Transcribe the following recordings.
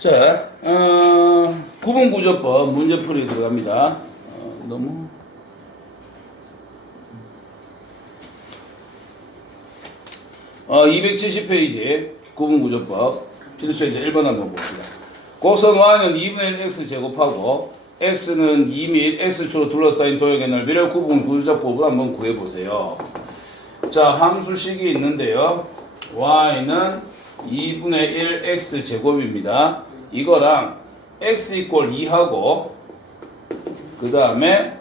자, 구분구조법 문제풀이 들어갑니다. 너무 270페이지 구분구조법 필수예제 1번 한번 봅시다. 곡선 y는 2분의 1 x 제곱하고 x는 2 및 x축으로 둘러싸인 도형의 넓이를 구분구조법으로 한번 구해보세요. 자, 함수식이 있는데요. y는 2분의 1 x 제곱입니다. 이거랑 x 이꼴 2하고 그 다음에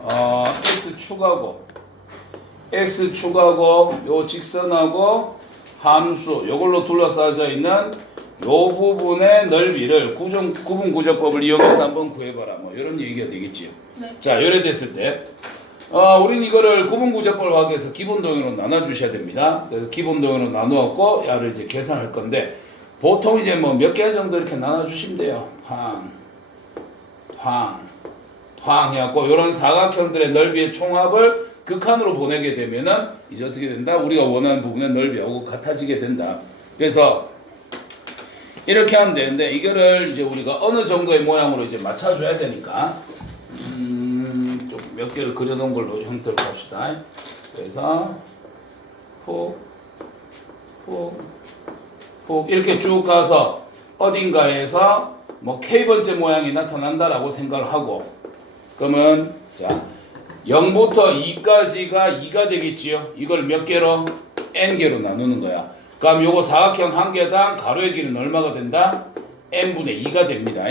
x축하고 요 직선하고 함수 요걸로 둘러싸여 있는 요 부분의 넓이를 구분구조법을 이용해서 한번 구해봐라, 뭐 이런 얘기가 되겠지요. 네. 자, 요래 됐을 때 우린 이거를 구분구조법을 하기 위해서 기본동으로 나눠주셔야 됩니다. 그래서 기본동으로 나누었고 야를 이제 계산할 건데 보통 이제 뭐 몇 개 정도 이렇게 나눠주시면 돼요. 팡 해갖고 이런 사각형들의 넓이의 총합을 극한으로 보내게 되면은 이제 어떻게 된다? 우리가 원하는 부분의 넓이하고 같아지게 된다. 그래서 이렇게 하면 되는데 이거를 이제 우리가 어느 정도의 모양으로 이제 맞춰줘야 되니까 좀 몇 개를 그려놓은 걸로 형태로 봅시다. 그래서 푹 이렇게 쭉 가서 어딘가에서 뭐 K번째 모양이 나타난다라고 생각을 하고 그러면 자 0부터 2까지가 2가 되겠지요. 이걸 몇 개로? n개로 나누는 거야. 그럼 요거 사각형 한 개당 가로의 길이는 얼마가 된다? n분의 2가 됩니다.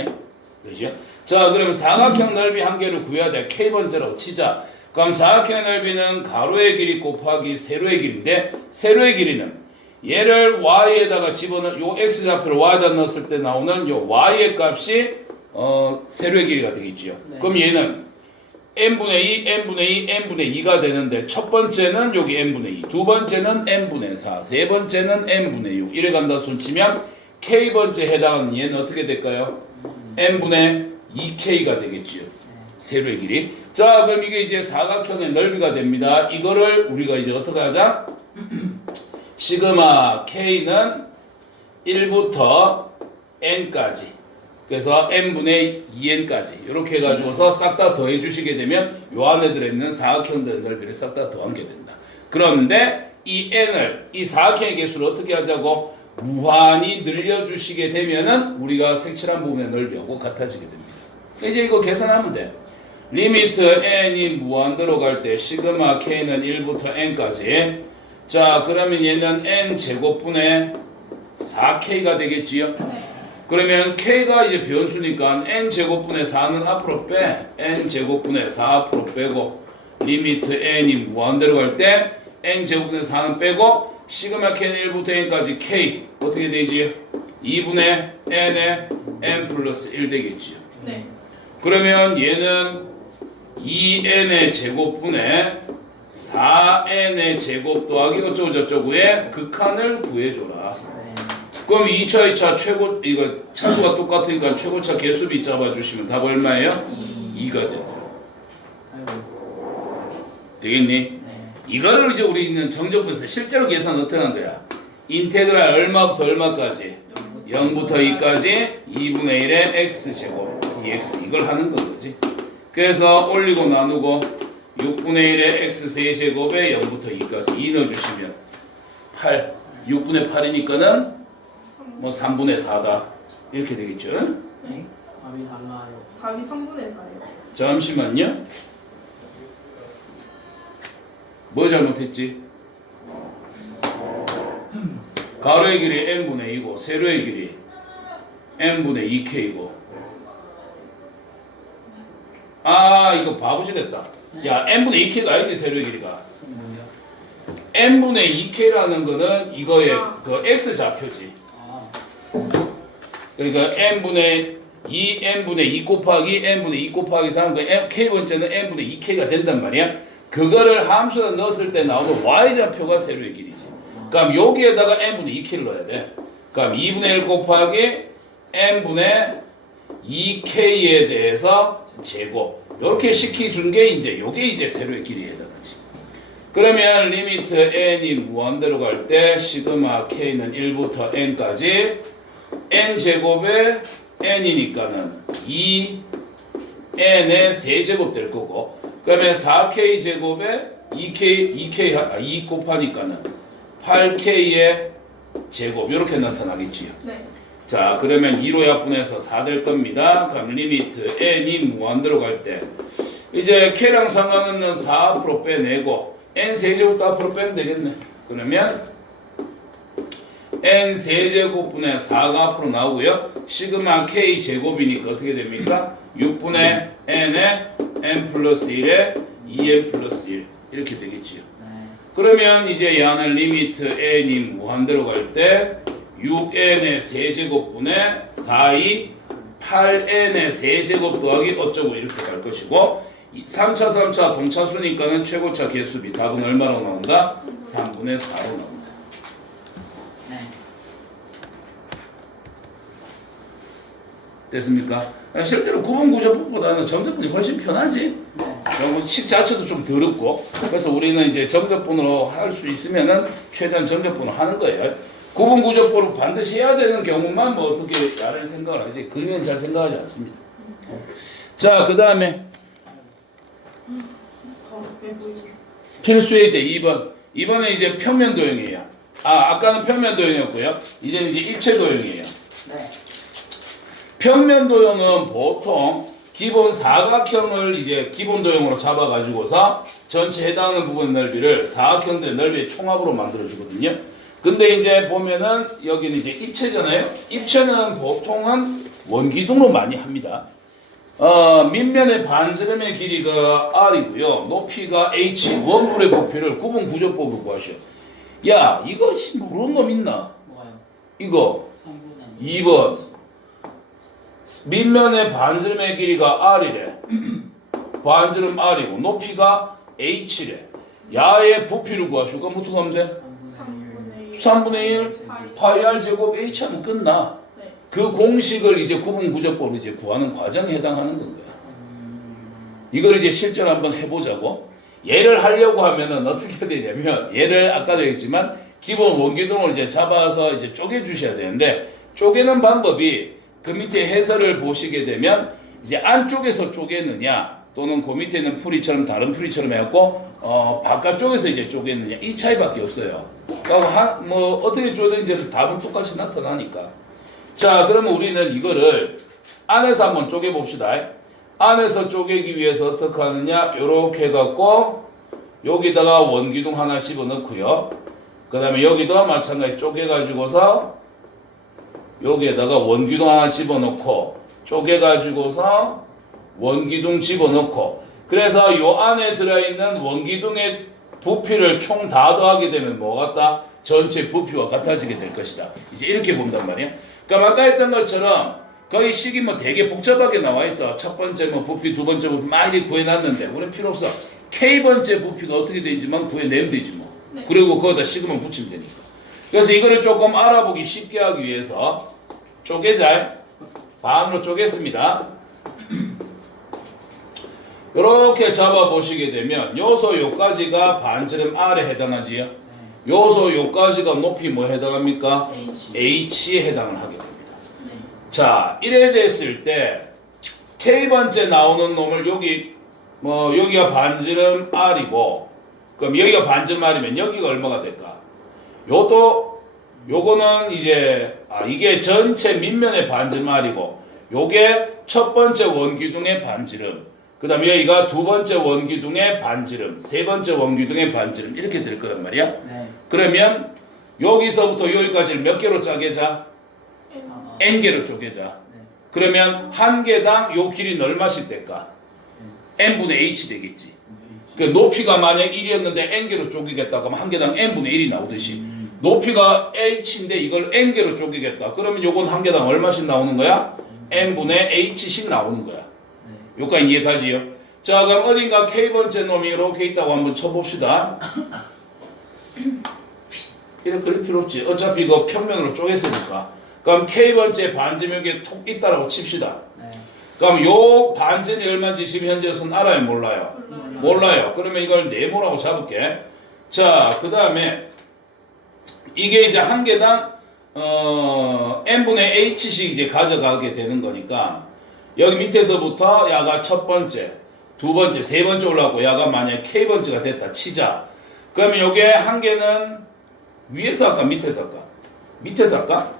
그죠? 자, 그러면 사각형 넓이 한 개를 구해야 돼. K번째라고 치자. 그럼 사각형 넓이는 가로의 길이 곱하기 세로의 길인데 세로의 길이는 얘를 y에다가 집어넣은 요 x좌표를 y에다 넣었을 때 나오는 요 y의 값이 세로의 길이가 되겠지요. 네. 그럼 얘는 n분의 2, n분의 2가 되는데 첫 번째는 여기 n분의 2, 두 번째는 n분의 4, 세 번째는 n분의 6 이래 간다 손 치면 k번째 해당하는 얘는 어떻게 될까요? n분의 2k가 되겠지요. 세로의 길이. 자, 그럼 이게 이제 사각형의 넓이가 됩니다. 이거를 우리가 이제 어떻게 하자? 시그마 k는 1부터 n까지 그래서 n분의 2n까지 이렇게 해가지고서 싹 다 더해 주시게 되면 요 안에 들어있는 사각형들의 넓이를 싹 다 더하게 된다. 그런데 이 n을 이 사각형의 개수를 어떻게 하자고 무한히 늘려주시게 되면은 우리가 색칠한 부분의 넓이하고 같아지게 됩니다. 이제 이거 계산하면 돼. 리미트 n이 무한대로 갈 때 시그마 k는 1부터 n까지 자, 그러면 얘는 n제곱분의 4k가 되겠지요? 그러면 k가 이제 변수니까 n제곱분의 4는 앞으로 빼. n제곱분의 4 앞으로 빼고 리미트 n이 무한대로 갈 때 n제곱분의 4는 빼고 시그마 k는 1부터 n까지 k 어떻게 되지? 2분의 n에 n 플러스 1 되겠지요? 네. 그러면 얘는 2n의 제곱분의 4n의 제곱 더하기 어쩌고 저쩌고의 극한을 구해줘라. 그럼 2차, 2차 최고 이거 차수가 똑같으니까 최고차 개수비 잡아주시면 답 얼마예요? 2가 되더라고. 되겠니? 네. 이거를 이제 우리는 정적분에서 실제로 계산 어떻게 하는 거야? 인테그랄 얼마부터 얼마까지? 0부터 2까지 2분의 1의 x제곱 dx 이걸 하는 건 거지. 그래서 올리고 나누고 6분의 1의 x 세제곱에 0부터 2까지 2 넣어주시면 8 6분의 8이니까는 뭐 3분의 4다 이렇게 되겠죠? 네? 답이 달라요. 답이 3분의 4예요. 잠시만요. 뭐 잘못했지? 가로의 길이 n분의 2고 세로의 길이 n분의 2k이고 이거 바보짓 했다. 야, n분의 2k가 아니지 세로의 길이가. n분의 2k라는 거는 이거의 그 x 좌표지. 그러니까 n분의 2, n분의 2 곱하기 n분의 2 곱하기 3, k번째는 n분의 2k가 된단 말이야. 그거를 함수에 넣었을 때 나오는 y좌표가 세로의 길이지. 그럼 여기에다가 n분의 2k를 넣어야 돼. 그럼 2분의 1 곱하기 n분의 2k에 대해서 제곱. 이렇게 시켜준 게 이제 요게 이제 세로의 길이에 해당하지. 그러면 리미트 n이 무한대로 갈 때 시그마 k는 1부터 n까지 n제곱에 n이니까는 2n의 세제곱 될 거고, 그다음에 4k 제곱에 2 곱하니까는 8k의 제곱 이렇게 나타나겠지요. 네. 자, 그러면 2로 약분해서 4 될 겁니다. 그럼 리미트 n이 무한대로 갈 때 이제 k랑 상관없는 4 앞으로 빼내고 n 세제곱도 앞으로 빼면 되겠네. 그러면 n 세제곱분의 4가 앞으로 나오고요. 시그마 k 제곱이니까 어떻게 됩니까? 6분의 n에 n 플러스 1에 2n 플러스 1 이렇게 되겠지요. 네. 그러면 이제 이 안에 리미트 n이 무한대로 갈 때 6n의 세제곱분의 4이 8n의 세제곱 더하기 어쩌고 이렇게 갈 것이고, 3차 동차수니까는 최고차 개수비 답은 얼마로 나온다? 3분의 4로 나온다. 네. 됐습니까? 실제로 구분 구조법보다는 정적분이 훨씬 편하지. 그리고 식 자체도 좀 더럽고, 그래서 우리는 이제 정적분으로 할 수 있으면은 최대한 정적분으로 하는 거예요. 구분 구조법을 반드시 해야 되는 경우만 뭐 어떻게 야를 생각을 하지, 그건 잘 생각하지 않습니다. 자, 그 다음에 왜 보이지? 필수의 이제 2번. 이번에 이제 평면 도형이에요. 아까는 평면 도형이었고요. 이제는 이제 입체 도형이에요. 네. 평면 도형은 보통 기본 사각형을 이제 기본 도형으로 잡아가지고서 전체 해당하는 부분 넓이를 사각형들의 넓이의 총합으로 만들어주거든요. 근데 이제 보면은 여기는 이제 입체잖아요. 입체는 보통은 원기둥으로 많이 합니다. 밑면의 반지름의 길이가 r이고요. 높이가 h, 원뿔의 부피를 구분 구조법으로 구하셔. 야, 이거 모르는 놈 있나? 뭐가요? 이거 3분의 2번. 밑면의 반지름의 길이가 r이래. 반지름 r이고 높이가 h래. 야의 부피를 구하시고 어떻게 하면 돼? 3분의 1 파이 r 제곱 h 하면 끝나. 네. 그 공식을 이제 구분 구조법으로 이제 구하는 과정에 해당하는 건 거야. 이걸 이제 실제로 한번 해보자고. 얘를 하려고 하면은 어떻게 되냐면, 얘를 아까도 했지만 기본 원기둥을 이제 잡아서 이제 쪼개 주셔야 되는데, 쪼개는 방법이 그 밑에 해설을 보시게 되면 이제 안쪽에서 쪼개느냐 또는 그 밑에 있는 풀이처럼 다른 풀이처럼 해갖고 바깥쪽에서 이제 쪼개느냐 이 차이밖에 없어요. 그러니까 뭐 어떻게 쪼개든지 답은 똑같이 나타나니까. 자, 그러면 우리는 이거를 안에서 한번 쪼개 봅시다. 안에서 쪼개기 위해서 어떻게 하느냐, 요렇게 해갖고 여기다가 원기둥 하나 집어넣고요. 그 다음에 여기도 마찬가지 쪼개가지고서 여기에다가 원기둥 하나 집어넣고 쪼개가지고서 원기둥 집어넣고, 그래서 요 안에 들어있는 원기둥의 부피를 총 다 더하게 되면 뭐 같다? 전체 부피와 같아지게 될 것이다. 이제 이렇게 본단 말이야. 그러니까 아까 했던 것처럼 거의 식이 뭐 되게 복잡하게 나와 있어. 첫 번째 뭐 부피, 두 번째 부피 막 이렇게 구해놨는데 우리는 필요 없어. K번째 부피가 어떻게 되는지만 구해내면 되지 뭐. 네. 그리고 거기다 시그마 붙이면 되니까. 그래서 이거를 조금 알아보기 쉽게 하기 위해서 쪼개자. 반으로 쪼갰습니다. 이렇게 잡아보시게 되면 요소 요까지가 반지름 R에 해당하지요. 요소 요까지가 높이 뭐 해당합니까? H에 해당을 하게 됩니다. 네. 자, 이래 됐을 때 K번째 나오는 놈을 여기 뭐 여기가 반지름 R이고, 그럼 여기가 반지름 R이면 여기가 얼마가 될까? 요거는 이제 이게 전체 밑면의 반지름 R이고, 요게 첫 번째 원기둥의 반지름, 그 다음에 여기가 두 번째 원기둥의 반지름, 세 번째 원기둥의 반지름 이렇게 될 거란 말이야. 네. 그러면 여기서부터 여기까지를 몇 개로 짜개자? n개로 쪼개자. 네. 그러면 한 개당 요 길이는 얼마씩 될까? n분의 h 되겠지. 그 높이가 만약 1이었는데 n개로 쪼개겠다 그러면 한 개당 n분의 1이 나오듯이 높이가 h인데 이걸 n개로 쪼개겠다 그러면 요건 한 개당 얼마씩 나오는 거야? n분의 h씩 나오는 거야. 요까지 이해가지요? 자, 그럼 어딘가 k번째 놈이 이렇게 있다고 한번 쳐봅시다. 이렇게 그럴 필요 없지. 어차피 이거 평면으로 쪼갰으니까. 그럼 k번째 반지름 여기에 톡 있다라고 칩시다. 네. 그럼 요 반지름이 얼마인지 지금 현재로서는 알아요? 몰라요? 몰라요. 그러면 이걸 네모라고 잡을게. 자, 그 다음에 이게 이제 한 개당 n분의 h씩 이제 가져가게 되는 거니까 여기 밑에서부터 야가 첫 번째, 두 번째, 세 번째 올라가고 야가 만약에 k번째가 됐다 치자. 그러면 요게 한 개는 위에서 할까 밑에서 할까? 밑에서 할까?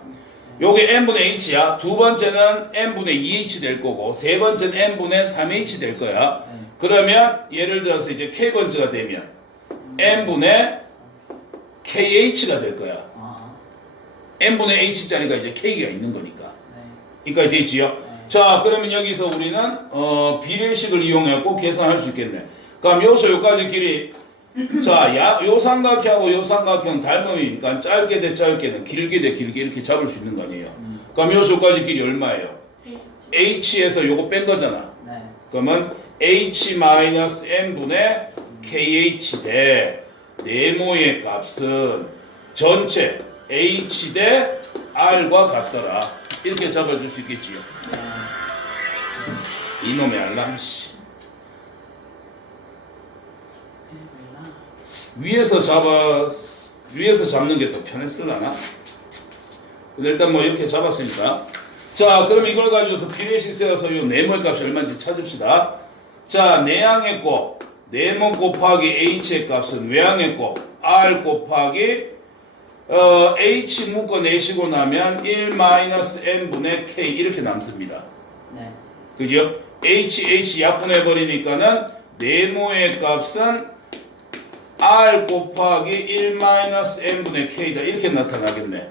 요게 n분의 h야. 두 번째는 n분의 2h 될 거고 세 번째는 n분의 3h 될 거야. 그러면 예를 들어서 이제 k번째가 되면 n분의 kh가 될 거야. n분의 h짜리가 이제 k가 있는 거니까. 이까지 되지요? 자, 그러면 여기서 우리는 비례식을 이용해갖고 계산할 수 있겠네. 그럼 요소 요까지 길이 자, 요 삼각형하고 요 삼각형 닮음이니까 짧게 대 짧게는 길게 대 길게 이렇게 잡을 수 있는 거 아니에요. 그럼 요소 요까지 길이 얼마예요? h에서 요거 뺀 거잖아. 그러면 h-n분의 kh 대 네모의 값은 전체 h 대 r과 같더라. 이렇게 잡아줄 수 있겠지요. 이놈의 알람 씨. 위에서 잡는 게 더 편했을라나? 근데 일단 뭐 이렇게 잡았으니까. 자, 그럼 이걸 가지고서 비례식 세워서 이 네모의 값이 얼마인지 찾읍시다. 자, 내항의 곱, 네모 곱하기 h의 값은 외항의 곱, r 곱하기 h 묶어내시고 나면 1-n분의 k 이렇게 남습니다. 그죠? h 약분해버리니까는 네모의 값은 r 곱하기 1-n분의 k다 이렇게 나타나겠네.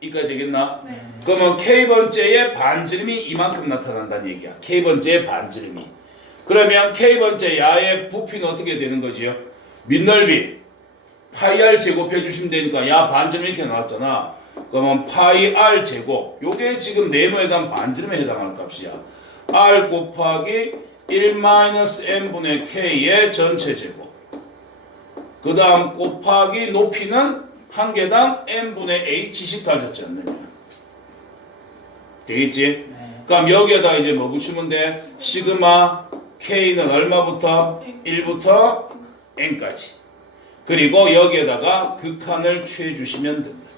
이까지 되겠나? 그러면 k번째의 반지름이 이만큼 나타난다는 얘기야. k번째의 반지름이. 그러면 k번째 야의 부피는 어떻게 되는 거지요? 밑넓이 파이 r 제곱해 주시면 되니까 야 반지름 이렇게 나왔잖아. 그러면 파이 r 제곱 요게 지금 네모에 대한 반지름에 해당하는 값이야. r 곱하기 1-n분의 k의 전체 제곱. 그 다음 곱하기 높이는 한 개당 n분의 h씩 가졌지 않느냐. 되겠지? 그럼 여기에다 이제 뭐 붙이면 돼? 시그마 k는 얼마부터? 1부터 n까지. 그리고 여기에다가 극한을 취해 주시면 된다.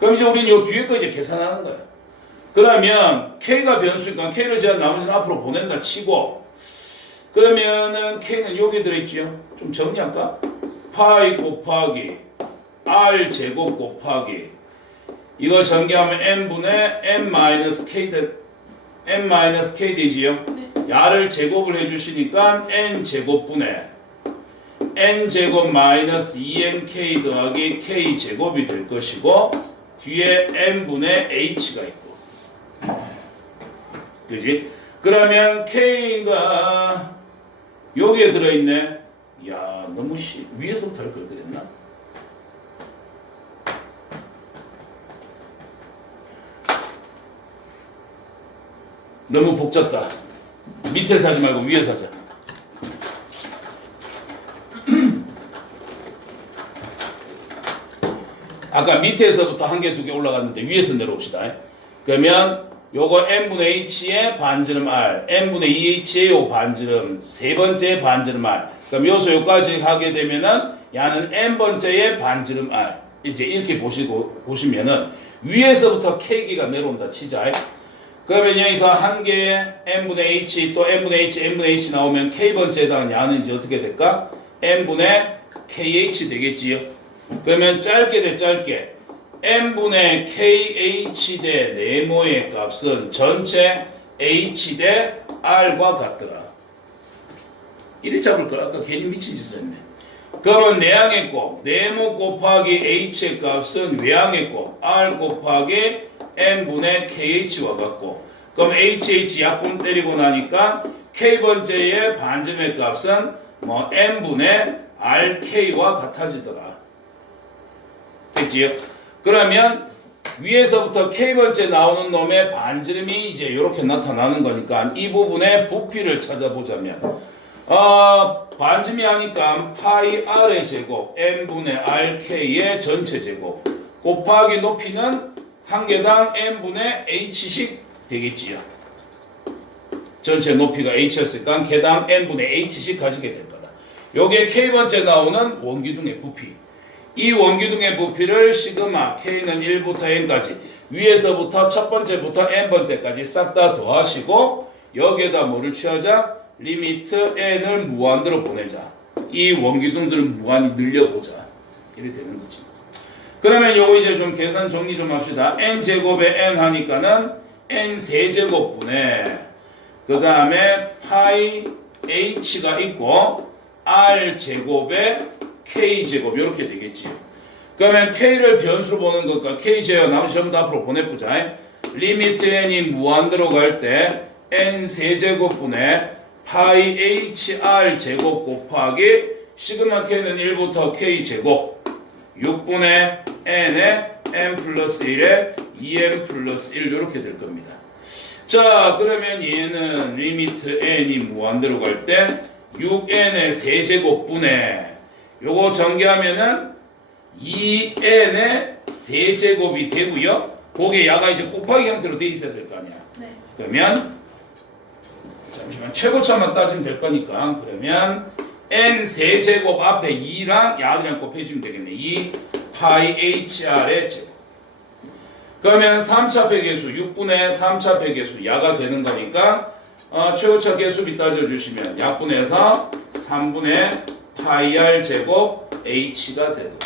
그럼 이제 우리는 요 뒤에 거 이제 계산하는 거야. 그러면 k가 변수니까 k를 제가 나머지는 앞으로 보낸다 치고 그러면은 k는 여기 들어있지요. 좀 정리할까? 파이 곱하기 r 제곱 곱하기 이거 전개하면 n분의 n-k 되지요. 야를 제곱을 해주시니까 n 제곱분의 n 제곱 마이너스 2nk 더하기 k 제곱이 될 것이고 뒤에 n분의 h가 있고 그지? 그러면 k가 여기에 들어있네. 야 너무 위에서부터 할 걸 그랬나? 너무 복잡다. 밑에서 하지 말고 위에서 하자. 아까 밑에서부터 한 개, 두 개 올라갔는데 위에서 내려옵시다. 그러면 요거 n분의 h의 반지름 r, n분의 2h의 요 반지름, 세 번째 반지름 r. 그럼 요소 요까지 가게 되면은 야는 n번째의 반지름 r. 이제 이렇게 보시면은 위에서부터 k기가 내려온다 치자. 그러면 여기서 한 개의 n분의 h 또 n분의 h, n분의 h 나오면 k번째에 해당하는 야는 이제 어떻게 될까? n분의 kh 되겠지요. 그러면 짧게 대 짧게 n분의 kh 대 네모의 값은 전체 h 대 r과 같더라. 이리 잡을 걸 아까 괜히 미친 짓을 했네. 그러면 내항의 곱 네모 곱하기 h의 값은 외항의 곱 r 곱하기 n분의 kh와 같고 그럼 hh 약분 때리고 나니까 k번째의 반지름의 값은 뭐 n분의 rk와 같아지더라. 됐지요? 그러면 위에서부터 k번째 나오는 놈의 반지름이 이제 이렇게 나타나는 거니까 이 부분의 부피를 찾아보자면 반지름이 하니까 파이 r의 제곱 n분의 rk의 전체 제곱 곱하기 높이는 한 개당 n분의 h씩 되겠지요. 전체 높이가 h였으니까 개당 n분의 h씩 가지게 될 거다. 요게 k번째 나오는 원기둥의 부피. 이 원기둥의 부피를 시그마 K는 1부터 N까지 위에서부터 첫 번째부터 N번째까지 싹 다 더하시고 여기에다 뭐를 취하자? 리미트 N을 무한대로 보내자. 이 원기둥들을 무한히 늘려보자. 이렇게 되는 거지. 그러면 요거 이제 좀 계산 정리 좀 합시다. N제곱에 N 하니까는 N 세제곱분에 그 다음에 파이 H가 있고 R제곱에 K제곱 이렇게 되겠지. 그러면 K를 변수로 보는 것과 K제곱 나머지 전부 다 앞으로 보내보자. 리미트 N이 무한대로 갈 때 N 세제곱분에 파이 HR 제곱 곱하기 시그마 K는 1부터 K제곱 6분의 N에 N 플러스 1에 2N 플러스 1 이렇게 될 겁니다. 자, 그러면 얘는 리미트 N이 무한대로 갈 때 6N의 세제곱분에 요거 전개하면은 2N의 세제곱이 되고요. 거기에 야가 이제 곱하기 형태로 돼 있어야 될 거 아니야. 네. 그러면 잠시만 최고차만 따지면 될 거니까 그러면 N 세제곱 앞에 2랑 야들이랑 곱해주면 되겠네. 2 파이 HR의 제곱. 그러면 3차 배계수 6분의 3차 배계수 야가 되는 거니까 최고차 계수비 따져주시면 약분해서 3분의 파이 R 제곱 H가 되도록.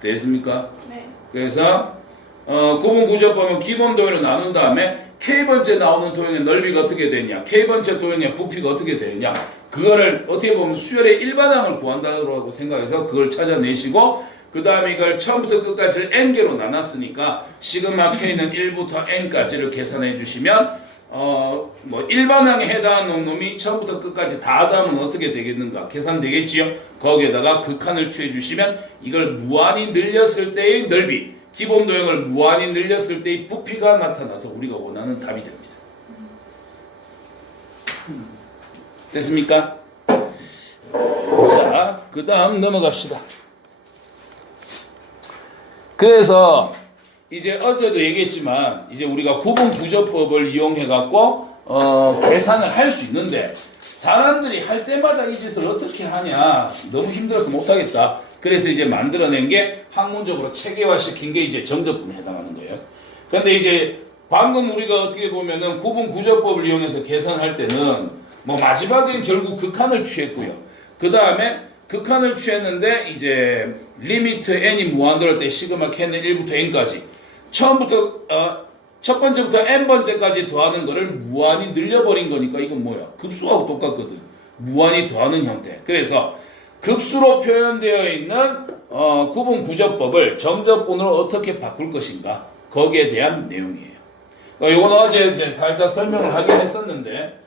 됐습니까? 네. 그래서 구분 구조법은 기본 도형으로 나눈 다음에 K번째 나오는 도형의 넓이가 어떻게 되냐, K번째 도형의 부피가 어떻게 되냐, 그거를 어떻게 보면 수열의 일반항을 구한다고 생각해서 그걸 찾아내시고 그 다음에 이걸 처음부터 끝까지를 n개로 나눴으니까 시그마 K는 1부터 n까지를 계산해 주시면 뭐 일반항에 해당하는 놈이 처음부터 끝까지 다 하면 어떻게 되겠는가 계산되겠지요. 거기에다가 극한을 취해 주시면 이걸 무한히 늘렸을 때의 넓이, 기본 도형을 무한히 늘렸을 때의 부피가 나타나서 우리가 원하는 답이 됩니다. 됐습니까? 자, 그 다음 넘어갑시다. 그래서 이제 어제도 얘기했지만 이제 우리가 구분 구조법을 이용해 갖고 계산을 할 수 있는데 사람들이 할 때마다 이 짓을 어떻게 하냐, 너무 힘들어서 못하겠다. 그래서 이제 만들어낸 게 학문적으로 체계화시킨 게 이제 정적분에 해당하는 거예요. 그런데 이제 방금 우리가 어떻게 보면은 구분 구조법을 이용해서 계산할 때는 뭐 마지막엔 결국 극한을 취했고요. 그 다음에 극한을 취했는데 이제 리미트 n이 무한대로 할 때 시그마 k는 1부터 n까지 처음부터 첫 번째부터 n번째까지 더하는 거를 무한히 늘려버린 거니까 이건 뭐야? 급수하고 똑같거든. 무한히 더하는 형태. 그래서 급수로 표현되어 있는 구분 구조법을 정적분으로 어떻게 바꿀 것인가, 거기에 대한 내용이에요. 이건 어제 이제 살짝 설명을 하긴 했었는데,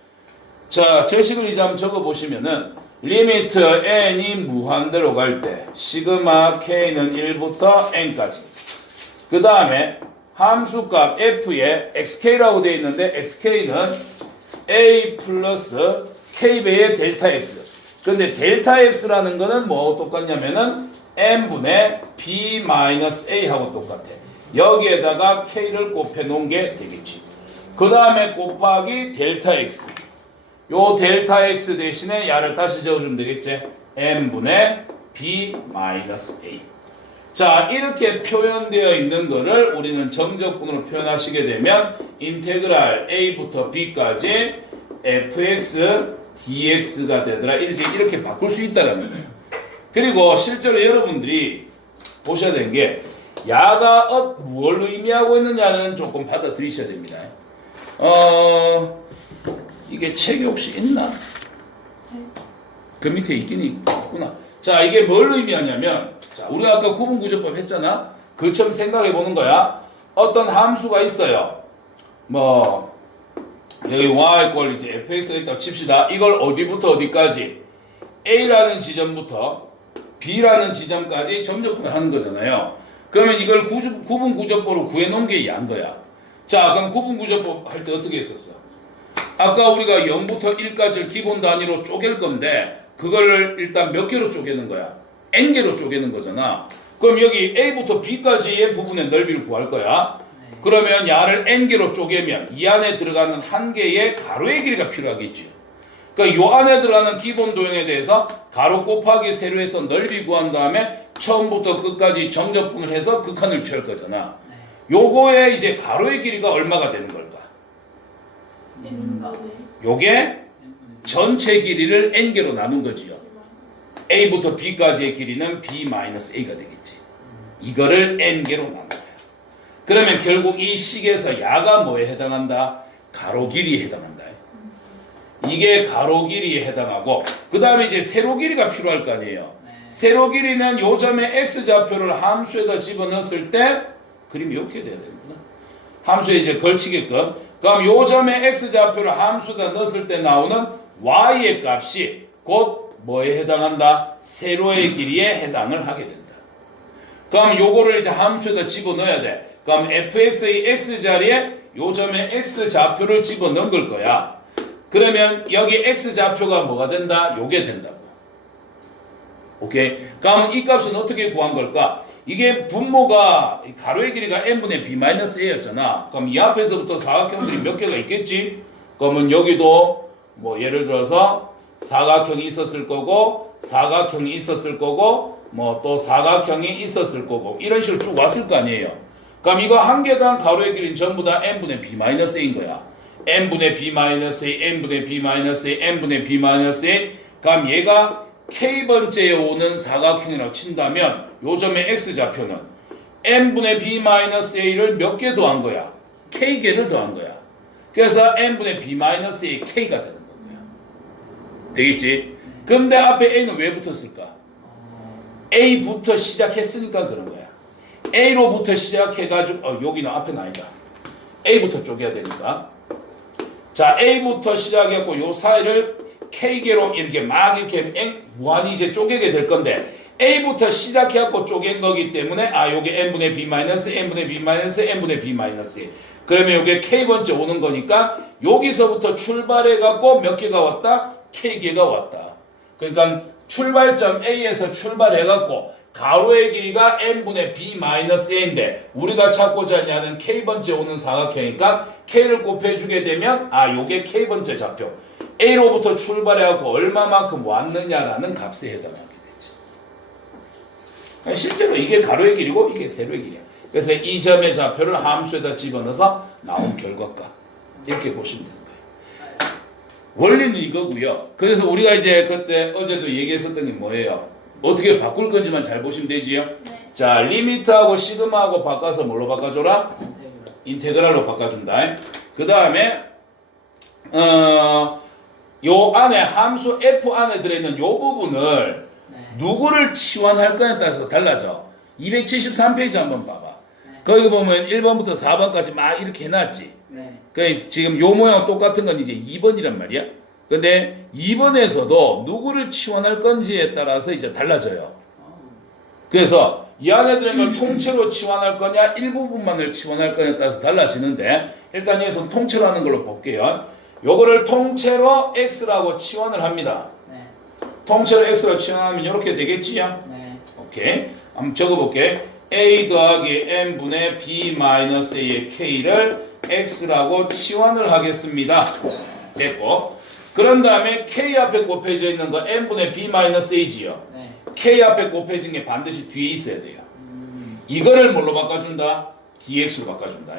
자, 제식을 이제 한번 적어보시면은 리미트 n이 무한대로 갈 때 시그마 k는 1부터 n까지, 그 다음에 함수값 f에 xk라고 되어 있는데 xk는 a 플러스 k배의 델타 x. 근데 델타 x라는 거는 뭐하고 똑같냐면은 n분의 b 마이너스 a하고 똑같아. 여기에다가 k를 곱해 놓은 게 되겠지. 그 다음에 곱하기 델타 x. 요 델타 x 대신에 야를 다시 적어주면 되겠지. n분의 b 마이너스 a. 자, 이렇게 표현되어 있는 거를 우리는 정적분으로 표현하시게 되면 인테그랄 a부터 b까지 fx dx가 되더라. 이렇게 바꿀 수 있다는 거예요. 그리고 실제로 여러분들이 보셔야 되는 게 야가 뭘 의미하고 있느냐는 조금 받아들이셔야 됩니다. 이게 책이 혹시 있나? 그 밑에 있긴 있구나. 자, 이게 뭘 의미하냐면, 자, 우리가 아까 구분구조법 했잖아. 그처럼 생각해 보는 거야. 어떤 함수가 있어요. 뭐 여기 y 꼴 이제 fx가 있다고 칩시다. 이걸 어디부터 어디까지? a라는 지점부터 b라는 지점까지 점적분을 하는 거잖아요. 그러면 이걸 구분구조법으로 구해놓은 게 양 거야. 자, 그럼 구분구조법 할 때 어떻게 했었어? 아까 우리가 0부터 1까지를 기본 단위로 쪼갤 건데 그거를 일단 몇 개로 쪼개는 거야? n개로 쪼개는 거잖아. 그럼 여기 a부터 b까지의 부분의 넓이를 구할 거야. 그러면 야를 n개로 쪼개면 이 안에 들어가는 한 개의 가로의 길이가 필요하겠죠. 그러니까 요 안에 들어가는 기본 도형에 대해서 가로 곱하기 세로 해서 넓이 구한 다음에 처음부터 끝까지 정적분을 해서 극한을 취할 거잖아. 요거의 이제 가로의 길이가 얼마가 되는 걸까? 요게 전체 길이를 n개로 나눈 거지요. a부터 b까지의 길이는 b-a가 되겠지. 이거를 n개로 나눠요. 그러면 결국 이 식에서 야가 뭐에 해당한다? 가로 길이에 해당한다. 이게 가로 길이에 해당하고 그 다음에 이제 세로 길이가 필요할 거 아니에요. 세로 길이는 요 점에 x좌표를 함수에다 집어넣었을 때 그림이 이렇게 돼야 되는구나. 함수에 이제 걸치게끔. 그럼 요 점에 x좌표를 함수에다 넣었을 때 나오는 y의 값이 곧 뭐에 해당한다? 세로의 길이에 해당을 하게 된다. 그럼 요거를 이제 함수에다 집어넣어야 돼. 그럼 fx의 x자리에 요 점에 x좌표를 집어넣은 걸 거야. 그러면 여기 x좌표가 뭐가 된다? 요게 된다고. 오케이? 그럼 이 값은 어떻게 구한 걸까? 이게 분모가 가로의 길이가 n분의 b-a였잖아. 그럼 이 앞에서부터 사각형들이 몇 개가 있겠지? 그러면 여기도 뭐 예를 들어서 사각형이 있었을 거고 사각형이 있었을 거고 뭐 또 사각형이 있었을 거고 이런 식으로 쭉 왔을 거 아니에요. 그럼 이거 한 개당 가로의 길이는 전부 다 n분의 b-a인 거야. n분의 b-a, n분의 b-a, n분의 b-a. 그럼 얘가 k번째에 오는 사각형이라고 친다면 요 점의 x좌표는 n분의 b-a를 몇 개 더한 거야? k개를 더한 거야. 그래서 n분의 b-a k가 되는 거야. 되겠지? 근데 앞에 a는 왜 붙었을까? a부터 시작했으니까 그런 거야. a로부터 시작해가지고 여기는 앞에는 아니다. a부터 쪼개야 되니까. 자, a부터 시작했고 요 사이를 k개로 이렇게 막 이렇게 무한히 이제 쪼개게 될 건데 a부터 시작해갖고 쪼갠 거기 때문에 요게 n분의 b-, n분의 b-, n분의 b-a. 그러면 요게 k번째 오는 거니까 여기서부터 출발해갖고 몇 개가 왔다? k개가 왔다. 그러니까 출발점 a에서 출발해갖고 가로의 길이가 n분의 b-a인데 우리가 찾고자 하는 k번째 오는 사각형이니까 k를 곱해주게 되면 요게 k번째 좌표 a로부터 출발해갖고 얼마만큼 왔느냐라는 값에 해당하게 되죠. 실제로 이게 가로의 길이고 이게 세로의 길이야. 그래서 이 점의 좌표를 함수에다 집어넣어서 나온 결과값 이렇게 보시면 되는 거예요. 원리는 이거고요. 그래서 우리가 이제 그때 어제도 얘기했었던 게 뭐예요? 어떻게 바꿀 건지만 잘 보시면 되지요. 네. 자, 리미트하고 시그마하고 바꿔서 뭘로 바꿔줘라? 인테그랄로 바꿔준다. 그 다음에 요 안에 함수 f 안에 들어있는 요 부분을 누구를 치환할 거냐에 따라서 달라져. 273페이지 한번 봐봐. 거기 보면 1번부터 4번까지 막 이렇게 해놨지. 그러니까 지금 요 모양 똑같은 건 이제 2번이란 말이야. 근데 2번에서도 누구를 치환할 건지에 따라서 이제 달라져요. 그래서 이 안에 들어있는 걸 통째로 치환할 거냐 일부분만을 치환할 거냐에 따라서 달라지는데 일단 여기서 통째로 하는 걸로 볼게요. 요거를 통째로 x라고 치환을 합니다. 통째로 x로 치환하면 이렇게 되겠지요? 오케이. 한번 적어볼게. a 더하기 n분의 b-a의 k를 x라고 치환을 하겠습니다. 됐고. 그런 다음에 k 앞에 곱해져 있는 거 n분의 b-a지요. k 앞에 곱해진 게 반드시 뒤에 있어야 돼요. 이거를 뭘로 바꿔준다? dx로 바꿔준다.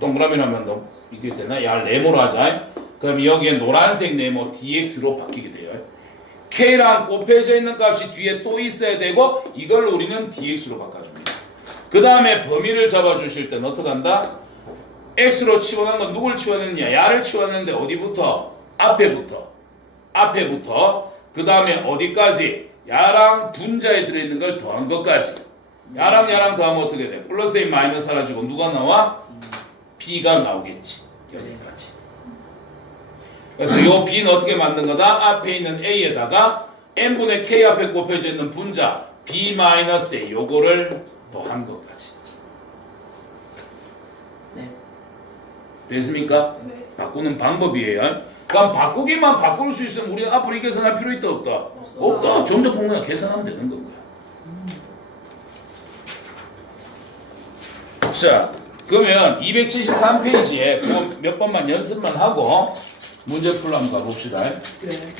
동그라미 하면 너 이게 되나? 야, 네모로 하자. 그럼 여기에 노란색 네모 dx로 바뀌게 돼요. k랑 곱해져 있는 값이 뒤에 또 있어야 되고 이걸 우리는 dx로 바꿔줍니다. 그 다음에 범위를 잡아주실 때는 어떻게 한다? x로 치환한 건 누굴 치환했느냐? 야를 치환했는데 어디부터? 앞에부터 그 다음에 어디까지? 야랑 분자에 들어있는 걸 더한 것까지. 야랑 더하면 어떻게 돼? 플러스 A 마이너스 사라지고 누가 나와? B가 나오겠지. 여기까지. 그래서 이 B는 어떻게 만든 거다? 앞에 있는 A에다가 n분의 K 앞에 곱해져 있는 분자 B-A 요거를 더한 것까지. 됐습니까? 네. 바꾸는 방법이에요. 그럼 바꾸기만 바꿀 수 있으면 우리는 앞으로 이 계산할 필요 있다 없다? 없다. 점점 공략 계산하면 되는 건가요. 자, 그러면 273페이지에 그거 몇 번만 연습만 하고 문제 풀로 한번 가봅시다. 네.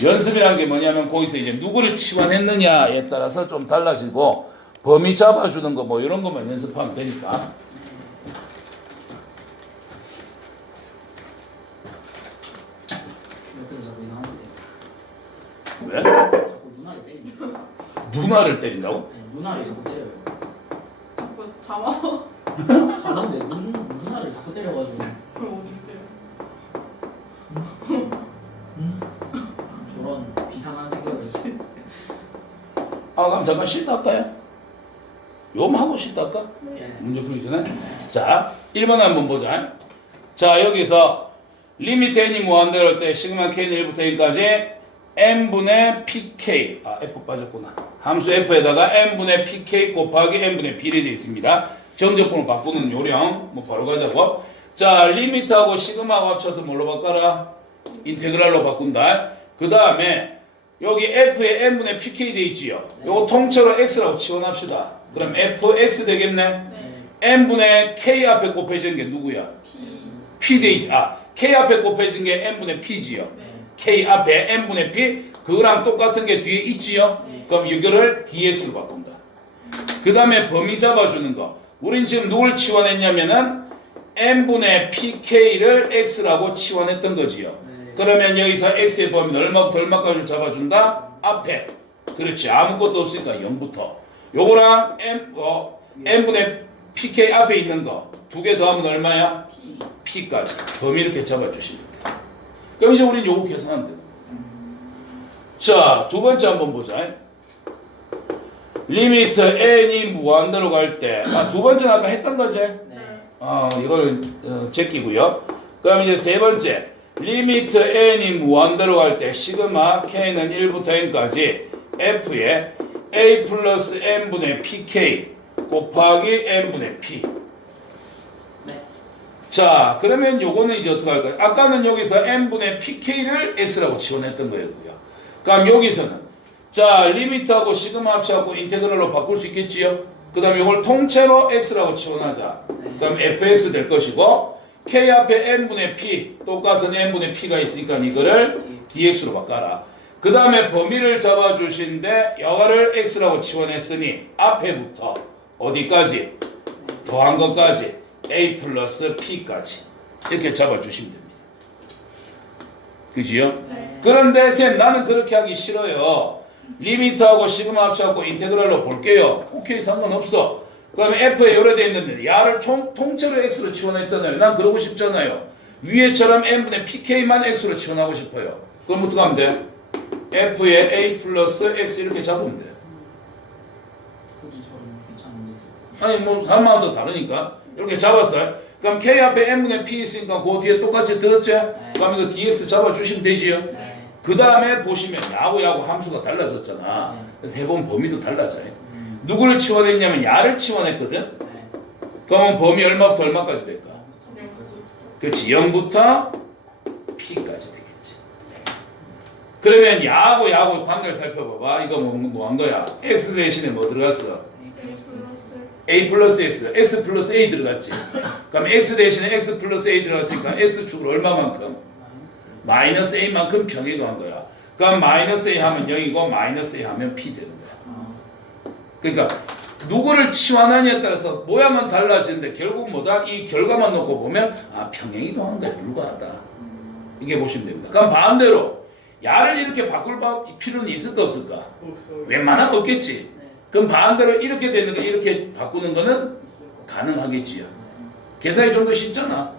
연습이란 게 뭐냐면 거기서 이제 누구를 치환했느냐에 따라서 좀 달라지고 범위 잡아주는 거 뭐 이런 것만 연습하면 되니까. 옆에서 자꾸 이상한데. 왜? 자꾸 누나를 때리니까. 누나를 때린다고? 네, 누나를 자꾸 때려요. 자꾸 잡아서 자는데 누나를 자꾸 때려가지고 그럼 어디 때려? 저런 비상한 생각을. 아, 그럼 잠깐 쉬다 할까요? 요만 하고 쉬다 할까? 예. 문제 풀기 전에. 자, 1번 한번 보자. 자, 여기서 리미트 n이 무한대로 할 때 시그마 k는 1부터 n까지 n분의 pk, 아, f 빠졌구나. 함수 f에다가 n분의 pk 곱하기 n분의 b를 되어 있습니다. 정적분을 바꾸는 요령, 뭐 바로 가자고. 자, 리미트하고 시그마하고 합쳐서 뭘로 바꿔라? 인테그랄로 바꾼다. 그 다음에 여기 f에 n분의 pk 되어 있지요. 요거 통째로 x라고 치환합시다. 그럼 fx 되겠네? 네. n분의 k 앞에 곱해진 게 누구야? P. p 돼 있지. 아, k 앞에 곱해진 게 n분의 p지요. 네. k 앞에 n분의 p 그거랑 똑같은 게 뒤에 있지요. 네. 그럼 이거를 dx로 바꾼다. 그 다음에 범위 잡아주는 거. 우린 지금 누굴 치환했냐면은 n분의 pk를 x라고 치환했던 거지요. 네. 그러면 여기서 x의 범위는 얼마부터 얼마까지 잡아준다? 앞에. 그렇지. 아무것도 없으니까 0부터. 요거랑 n분의 pk 앞에 있는 거 두 개 더하면 얼마야? P. p까지. 범위 이렇게 잡아주시면 돼. 그럼 이제 우린 요거 계산하면 돼. 자, 두 번째 한번 보자. 리미트 n이 무한대로 갈 때, 아, 두 번째는 아까 했던 거지? 네. 이거는 제끼고요. 그럼 이제 세 번째, 리미트 n이 무한대로 갈 때 시그마 k는 1부터 n까지 f에 a 플러스 n분의 pk 곱하기 n분의 p. 네. 자, 그러면 요거는 이제 어떻게 할까요? 아까는 여기서 n분의 pk를 x라고 치환했던 거였고요. 그럼 여기서는 자, 리미트하고 시그마 합쳐갖고 인테그랄로 바꿀 수 있겠지요? 그 다음에 이걸 통째로 x라고 치환하자. 그럼 fx 될 것이고 k 앞에 n분의 p 똑같은 n분의 p가 있으니까 이거를 dx로 바꿔라. 그 다음에 범위를 잡아주신데 여가를 x라고 치환했으니 앞에부터 어디까지? 더한 것까지 a 플러스 p까지 이렇게 잡아주시면 됩니다. 그지요? 네. 그런데 쌤 나는 그렇게 하기 싫어요. 리미트하고 시그마 합쳐갖고 인테그랄로 볼게요. 오케이, 상관없어. 그러면 f에 요래돼 있는데 야를 통째로 x로 치환했잖아요. 난 그러고 싶잖아요. 위에처럼 n분의 pk만 x로 치환하고 싶어요. 그럼 어떻게 하면 돼? f에 a 플러스 x 이렇게 잡으면 돼. 굳이 저런 괜찮은 짓을. 아니 뭐 사람마다 다르니까 이렇게 잡았어요. 그럼 k 앞에 n분의 p 있으니까 그 뒤에 똑같이 들었죠? 그럼 이거 dx 잡아주시면 되지요. 네. 그 다음에 보시면 야구야구 함수가 달라졌잖아. 그래서 해보면 범위도 달라져요. 누구를 치환했냐면 야를 치환했거든. 네. 그러면 범위 얼마부터 얼마까지 될까? 네. 그렇지. 0부터 p까지 되겠지. 그러면 야하고 야하고 관계를 살펴봐봐. 이거 뭐 한 거야? x 대신에 뭐 들어갔어? a 플러스 x, x 플러스 a 들어갔지. 그럼 x 대신에 x 플러스 a 들어갔으니까 x축을 얼마만큼? 마이너스 a만큼 평이도한 거야. 그럼 마이너스 a 하면 0이고 마이너스 a 하면 p 되는 거야. 그러니까 누구를 치환하냐에 따라서 모양은 달라지는데 결국 뭐다? 이 결과만 놓고 보면 아, 평행이동한 거에 불과하다. 이게 보시면 됩니다. 그럼 반대로 야를 이렇게 바꿀 필요는 있을까 없을까? 웬만하면 없겠지. 그럼 반대로 이렇게 되는 거 이렇게 바꾸는 거는 가능하겠지요. 계산이 좀 더 쉽잖아.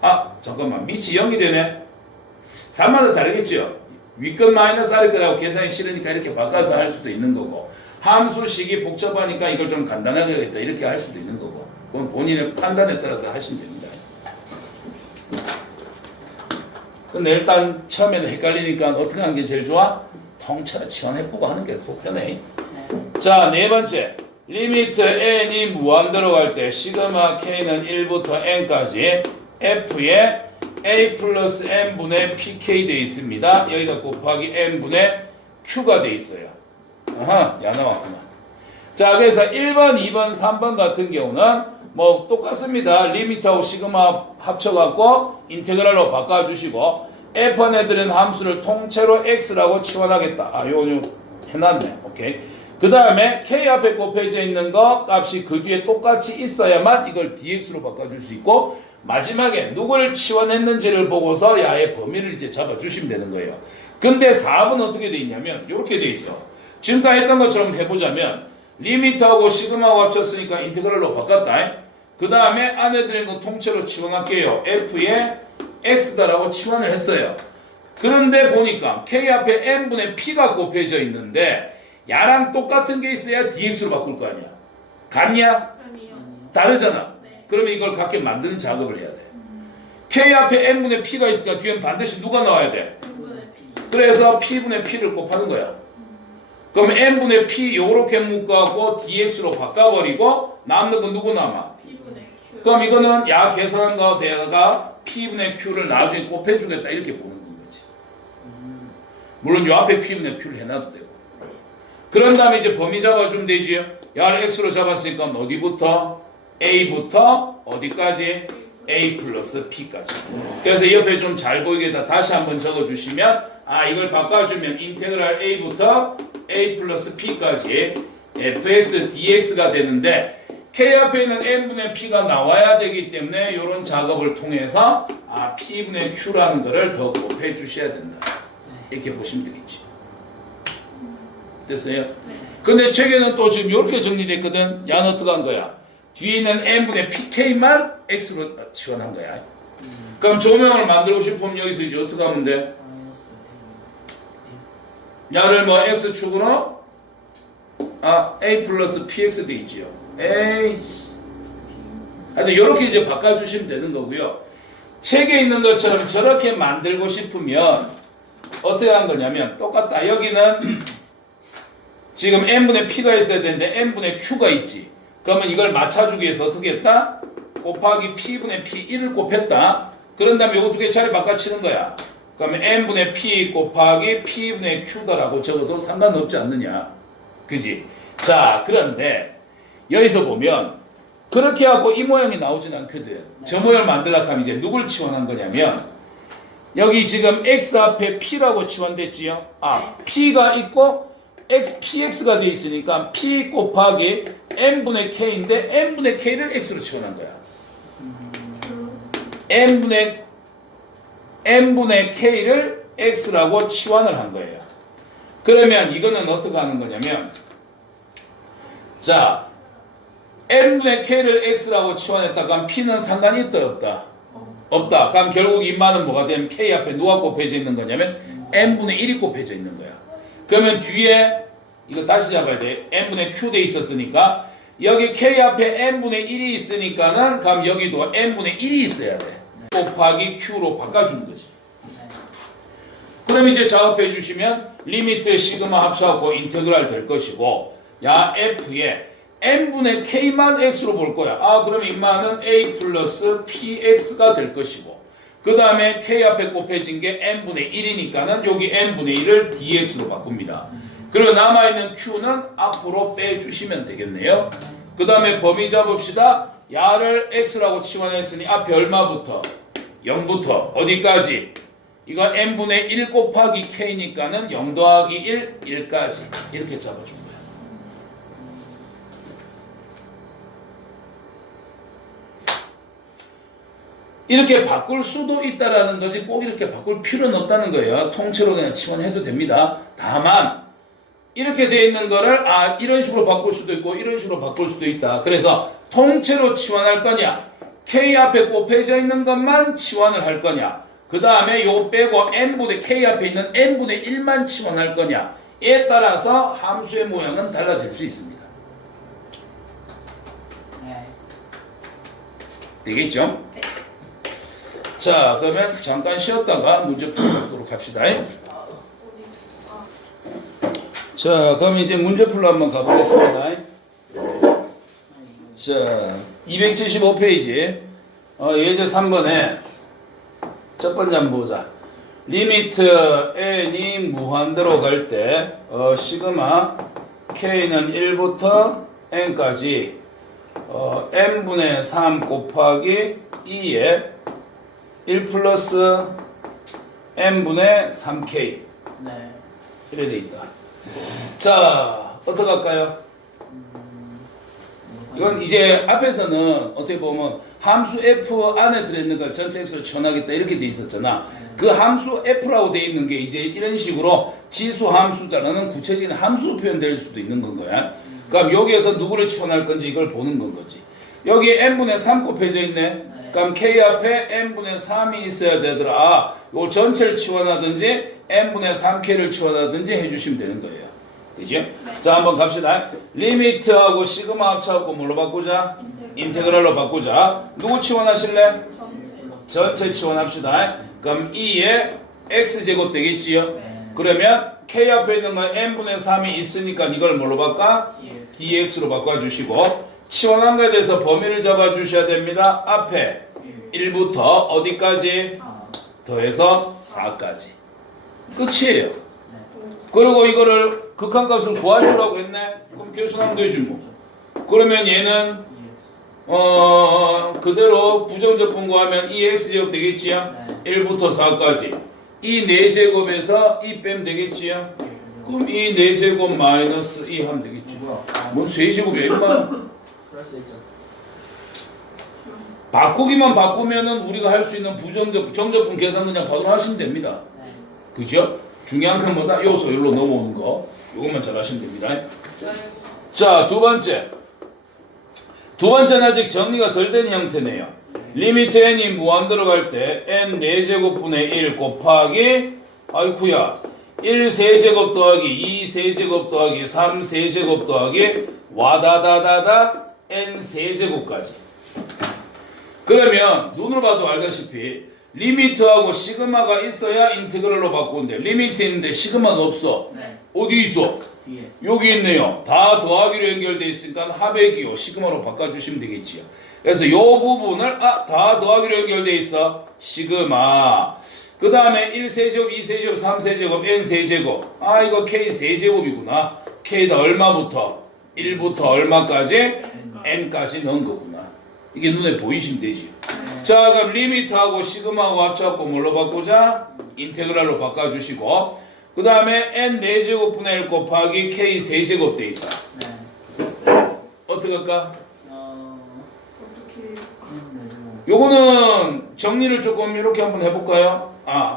아, 잠깐만, 밑이 0이 되네. 3마다 다르겠죠. 윗건 마이너스 아래 거라고 계산이 싫으니까 이렇게 바꿔서 할 수도 있는 거고, 함수식이 복잡하니까 이걸 좀 간단하게 하겠다 이렇게 할 수도 있는 거고, 그건 본인의 판단에 따라서 하시면 됩니다. 근데 일단 처음에는 헷갈리니까 어떻게 하는 게 제일 좋아? 통째로 치환해보고 하는 게 속 편해. 자, 네 번째. 리미트 n이 무한대로 갈 때 시그마 k는 1부터 n까지 f에 a 플러스 n분의 pk 돼 있습니다. 여기다 곱하기 n분의 q가 돼 있어요. 아하, 야 나왔구나. 자, 그래서 1번, 2번, 3번 같은 경우는 뭐 똑같습니다. 리미트하고 시그마 합쳐갖고 인테그랄로 바꿔주시고 f 안에 들은 함수를 통째로 x라고 치환하겠다. 아, 요거 해놨네. 오케이. 그 다음에 k 앞에 곱해져 있는 거 값이 그 뒤에 똑같이 있어야만 이걸 dx로 바꿔줄 수 있고, 마지막에 누구를 치환했는지를 보고서 야의 범위를 이제 잡아주시면 되는 거예요. 근데 4번 어떻게 돼 있냐면 이렇게 돼 있어. 지금까지 했던 것처럼 해보자면 리미트하고 시그마하고 합쳤으니까 인테그랄로 바꿨다. 그 다음에 안에 들은 거 통째로 치환할게요. f에 x다라고 치환을 했어요. 그런데 보니까 k 앞에 n분의 p가 곱해져 있는데 야랑 똑같은 게 있어야 dx로 바꿀 거 아니야. 같냐? 아니요. 다르잖아. 네. 그러면 이걸 같게 만드는 작업을 해야 돼. k 앞에 n분의 p가 있으니까 뒤엔 반드시 누가 나와야 돼? n분의 p. 그래서 p분의 p를 곱하는 거야. 그럼 n분의 p 요렇게 묶어갖고 dx로 바꿔버리고 남는 건 누구 남아? p분의 q. 그럼 이거는 야 계산한 거에다가 p분의 q를 나중에 곱해주겠다 이렇게 보는 거지. 물론 요 앞에 p분의 q를 해놔도 되고. 그런 다음에 이제 범위 잡아주면 되지. 야를 x로 잡았으니까 어디부터? a부터 어디까지? a 플러스 p까지. 그래서 이 옆에 좀 잘 보이게 다시 한번 적어주시면, 아 이걸 바꿔주면 인테그랄 a부터 a 플러스 p까지 fx dx가 되는데, k 앞에 있는 n분의 p가 나와야 되기 때문에 이런 작업을 통해서 아 p분의 q라는 거를 더 곱해 주셔야 된다. 이렇게 보시면 되겠지. 됐어요? 네. 근데 책에는 또 지금 이렇게 정리됐거든. 야는 어떻게 한 거야? 뒤에 있는 n분의 pk만 x로 치환한 거야. 그럼 조명을 만들고 싶으면 여기서 이제 어떻게 하면 돼? 야를 뭐 x축으로 a 플러스 px 돼 있지요. 에이. 하여튼 이렇게 이제 바꿔주시면 되는 거고요. 책에 있는 것처럼 저렇게 만들고 싶으면 어떻게 한 거냐면 똑같다. 여기는 지금 n분의 p가 있어야 되는데 n분의 q가 있지. 그러면 이걸 맞춰주기 위해서 어떻게 했다? 곱하기 p분의 p 1을 곱했다. 그런 다음에 이거 두 개 차례 바꿔치는 거야. 그러면 n분의 p 곱하기 p분의 q다라고 적어도 상관없지 않느냐. 그지? 자, 그런데 여기서 보면 그렇게 하고 이 모양이 나오진 않거든. 저 모양을 만들려고 하면 이제 누굴 치환한 거냐면 여기 지금 x 앞에 p라고 치환됐지요. 아, p가 있고 px가 돼 있으니까 p 곱하기 n분의 k인데 n분의 k를 x로 치환한 거야. n분의 k를 x라고 치환을 한 거예요. 그러면 이거는 어떻게 하는 거냐면, 자, n분의 k를 x라고 치환했다. 그럼 p는 상관이 있다 없다? 없다. 그럼 결국 이 만은 뭐가 되면 k 앞에 누가 곱해져 있는 거냐면 n분의 1이 곱해져 있는 거야. 그러면 뒤에 이거 다시 잡아야 돼. n분의 q 돼 있었으니까 여기 k 앞에 n분의 1이 있으니까는 그럼 여기도 n분의 1이 있어야 돼. 곱하기 q로 바꿔주는 거지. 그럼 이제 작업해 주시면 리미트 시그마 합쳐갖고 인테그랄 될 것이고, 야 f에 n분의 k만 x로 볼 거야. 아 그러면 이만은 a 플러스 px가 될 것이고, 그 다음에 k 앞에 곱해진 게 n분의 1이니까는 여기 n분의 1을 dx로 바꿉니다. 그리고 남아있는 q는 앞으로 빼주시면 되겠네요. 그 다음에 범위 잡읍시다. 야를 x라고 치환했으니 앞에 얼마부터? 0부터 어디까지? 이거 n분의 1 곱하기 k니까는 0 더하기 1, 1까지 이렇게 잡아준 거야. 이렇게 바꿀 수도 있다라는 거지 꼭 이렇게 바꿀 필요는 없다는 거예요. 통째로 그냥 치환해도 됩니다. 다만 이렇게 돼 있는 거를 아 이런 식으로 바꿀 수도 있고 이런 식으로 바꿀 수도 있다. 그래서 통째로 치환할 거냐, k 앞에 곱해져 있는 것만 치환을 할 거냐, 그 다음에 요 빼고 n분의 k 앞에 있는 n분의 1만 치환할 거냐에 따라서 함수의 모양은 달라질 수 있습니다. 네. 되겠죠? 자, 그러면 잠깐 쉬었다가 문제 풀어보도록 합시다. 어디? 자, 그럼 이제 문제 풀러 한번 가보겠습니다. 자, 275페이지 예제 3번에 첫 번째 한번 보자. 리미트 n이 무한대로 갈 때 시그마 k는 1부터 n까지 n분의 3 곱하기 2에 1 플러스 n분의 3k 네. 이래 돼 있다. 자, 어떻게 할까요? 이건 이제 앞에서는 어떻게 보면 함수 f 안에 들어있는 걸 전체 x로 치환하겠다 이렇게 돼 있었잖아. 그 함수 f라고 돼 있는 게 이제 이런 식으로 지수 함수자라는 구체적인 함수로 표현될 수도 있는 건 거야. 그럼 여기에서 누구를 치환할 건지 이걸 보는 건 거지. 여기에 n분의 3 곱해져 있네. 그럼 k 앞에 n분의 3이 있어야 되더라. 아, 요 전체를 치환하든지 n분의 3k를 치환하든지 해주시면 되는 거예요. 그죠? 자, 한번 갑시다. 리미트하고 시그마 합쳐갖고 뭘로 바꾸자? 인테그랄로 바꾸자. 누구 치환하실래? 전체. 전체 치환합시다. 그럼 2에 x제곱 되겠지요? 네. 그러면 k 앞에 있는 건 n분의 3이 있으니까 이걸 뭘로 바꿔? dx로 바꿔주시고 치환한 거에 대해서 범위를 잡아주셔야 됩니다. 앞에 1부터 어디까지? 더해서 4까지. 끝이에요. 그리고 이거를 극한값을 구하시라고 했네. 그럼 계산하면 되지 뭐. 그러면 얘는 그대로 부정적분 구하면 2x제곱 되겠지요? 1부터 4까지. 이 4제곱에서 2 빼면 되겠지요? 그럼 이 4제곱 마이너스 2 하면 되겠지. 뭔 3제곱이야 임마. 그럴 수 있죠. 바꾸기만 바꾸면은 우리가 할 수 있는 정적분 계산 그냥 바로 하시면 됩니다. 네. 그죠? 중요한 건 뭐다? 요소 여기로 넘어오는 거. 요것만 잘 하시면 됩니다. 자, 두 번째는 아직 정리가 덜 된 형태네요. 리미트 n이 무한 들어갈 때 n 4제곱분의 1 곱하기 아이쿠야 1 세제곱 더하기 2 세제곱 더하기 3 세제곱 더하기 와다다다다 n 세제곱까지. 그러면 눈으로 봐도 알다시피 리미트하고 시그마가 있어야 인테그랄로 바꾸는데 리미트 있는데 시그마가 없어. 네. 어디 있어? 뒤에. 여기 있네요. 다 더하기로 연결돼 있으니까 합의 기호 시그마로 바꿔주시면 되겠지요. 그래서 이 부분을 다 더하기로 연결돼 있어. 시그마. 그 다음에 1세제곱, 2세제곱, 3세제곱, n세제곱. 아 이거 k세제곱이구나. k다 얼마부터? 1부터 얼마까지? n까지 넣은 거구나. 이게 눈에 보이시면 되지. 자, 그럼 리미트하고 시그마하고 합쳐갖고 뭘로 바꾸자? 인테그랄로 바꿔주시고 그 다음에 n 4제곱분의 1 곱하기 k 세제곱 돼 있다. 네. 어떻게 할까? 어떻게. 요거는 정리를 조금 이렇게 한번 해볼까요?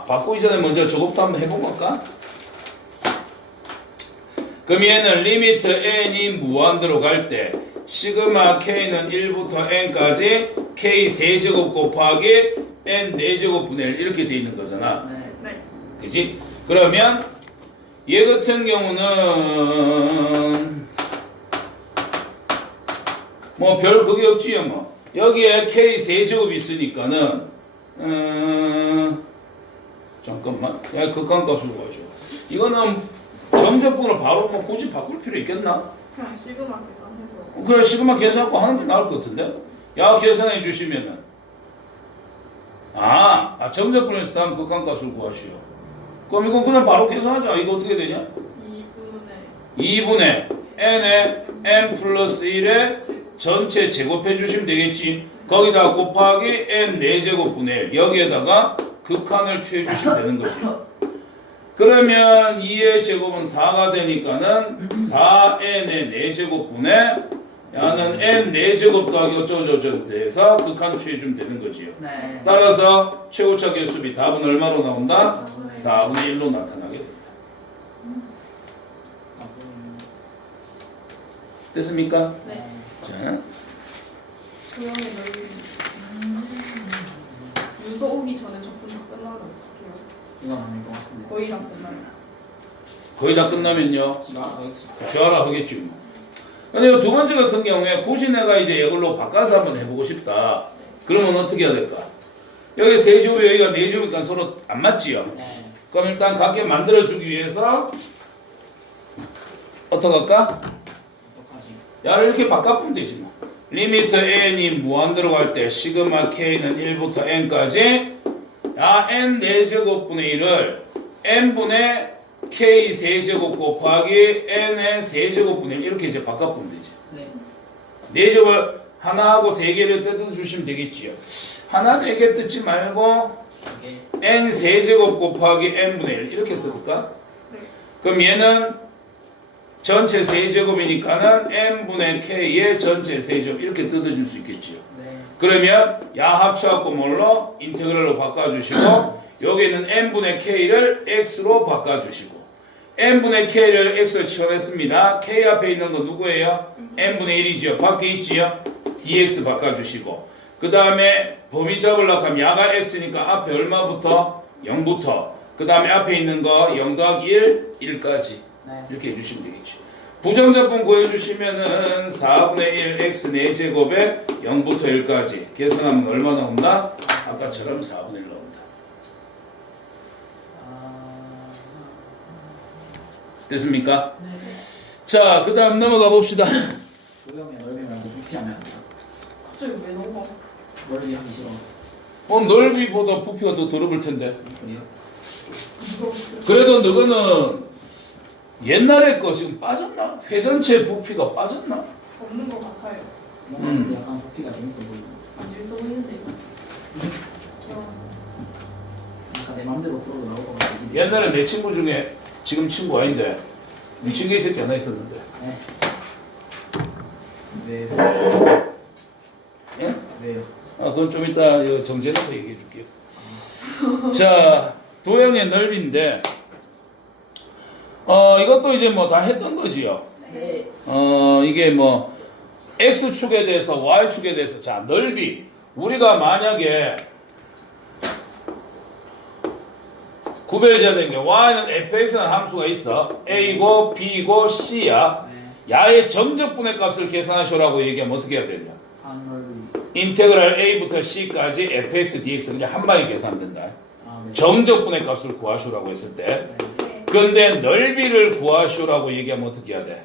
바꾸기 전에 먼저 저것부터 한번 해보고 할까? 그럼 얘는 리미트 n이 무한대로 갈 때 시그마 k는 1부터 n까지 k 세제곱 곱하기 n 4제곱분의 1 이렇게 돼 있는 거잖아. 네. 그지? 그러면 얘 같은 경우는 뭐 별 그게 없지요 뭐. 여기에 k 세제곱이 있으니까는 잠깐만 야 극한값으로 가죠. 이거는 점적분으로 바로 뭐 굳이 바꿀 필요 있겠나? 그냥 시그마 계산해서. 그래 시그마 계산하고 하는 게 나을 것 같은데. 야 계산해 주시면은 점적분에서 다음 극한값을 구하시오. 그럼 이건 그냥 바로 계산하자. 이거 어떻게 되냐? 2분의 n에 n 플러스 1에 전체 제곱해 주시면 되겠지. 거기다 곱하기 n 4제곱분의 1 여기에다가 극한을 취해 주시면 되는 거죠. 그러면 2의 제곱은 4가 되니까는 4n의 4제곱분의 야는 n 4제곱 더하기 어쩌고저쩌고 돼서 극한 취해 주면 되는 거지요. 네. 따라서 최고차 개수비 답은 얼마로 나온다? 4분의 1로 나타나게 됩니다. 됐습니까? 네. 자, 그러면 여기 유서 오기 전에 적분 다 끝나면 어떡해요? 이건 아닐 것 같은데. 거의 다 끝나요. 거의 다 끝나면요. 지가 하겠지. 주하라 하겠지 뭐. 근데 이두 번째 같은 경우에 굳이 내가 이제 이걸로 바꿔서 한번 해보고 싶다. 그러면 어떻게 해야 될까? 여기 세제곱 여기가 네제곱이니까 서로 안 맞지요. 네. 그럼 일단 각게 만들어주기 위해서 어떻게 할까? 어떡하지? 야를 이렇게 바꿔보면 되지 뭐. 리미트 n이 무한대로 갈 때 시그마 k는 1부터 n까지 야 n 4제곱분의 1을 n분의 k 세제곱 곱하기 n의 세제곱분의 1 이렇게 이제 바꿔보면 되지. 네. 4제곱을 하나하고 세 개를 뜯어 주시면 되겠지요. 하나 4개 뜯지 말고 이게 n 세제곱 곱하기 n분의 1 이렇게 뜯을까? 네. 그럼 얘는 전체 세제곱이니까는 n분의 k의 전체 세제곱 이렇게 뜯어줄 수 있겠지요. 네. 그러면 야 합쳐갖고 뭘로? 인테그랄로 바꿔주시고 여기는 n분의 k를 x로 바꿔주시고 n분의 k를 x로 치환했습니다. k 앞에 있는 거 누구예요? n분의 1이죠. 밖에 있지요. dx 바꿔주시고 그 다음에 범위 잡으려고 하면 야가 x니까 앞에 얼마부터? 0부터 그 다음에 앞에 있는 거 0각 1, 1까지 네. 이렇게 해주시면 되겠죠. 부정적분 구해주시면은 4분의 1 x 4제곱에 0부터 1까지 계산하면 얼마 나온다? 아까처럼 4분의 1 나온다. 됐습니까? 네. 자, 그 다음 넘어가 봅시다. 도형의 넓이 말고 부피하면 안 돼. 갑자기 왜 넘어? 넓이 하기 싫어. 넓이보다 부피가 더 더러울 텐데. 그래요? 그래도 너거는 옛날에 거 지금 빠졌나? 회전체 부피가 빠졌나? 없는 것 같아요. 뭔가 근데 약간 부피가 재밌어 보이네. 안 재밌어 보이는데. 약간 내 맘대로 풀어도 나올 것 같아. 옛날에 내 친구 중에 지금 친구 아닌데 미친 게 이 새끼 하나 있었는데. 네. 왜? 예? 왜요? 아, 그건 좀 이따 정제해서 얘기해 줄게요. 자, 도형의 넓이인데, 이것도 이제 뭐 다 했던 거지요. 네. 이게 뭐, X축에 대해서, Y축에 대해서, 자, 넓이. 우리가 만약에, 구별해야 되는 게, Y는 fx라는 함수가 있어. A고, B고, C야. 네. 야의 정적분의 값을 계산하시라고 얘기하면 어떻게 해야 되냐? 한 넓이. 인테그랄 A부터 C까지 fx, dx를 그냥 한 방에 계산하면 된다. 아, 네. 정적분의 값을 구하시라고 했을 때. 네. 근데 넓이를 구하시라고 얘기하면 어떻게 해야 돼?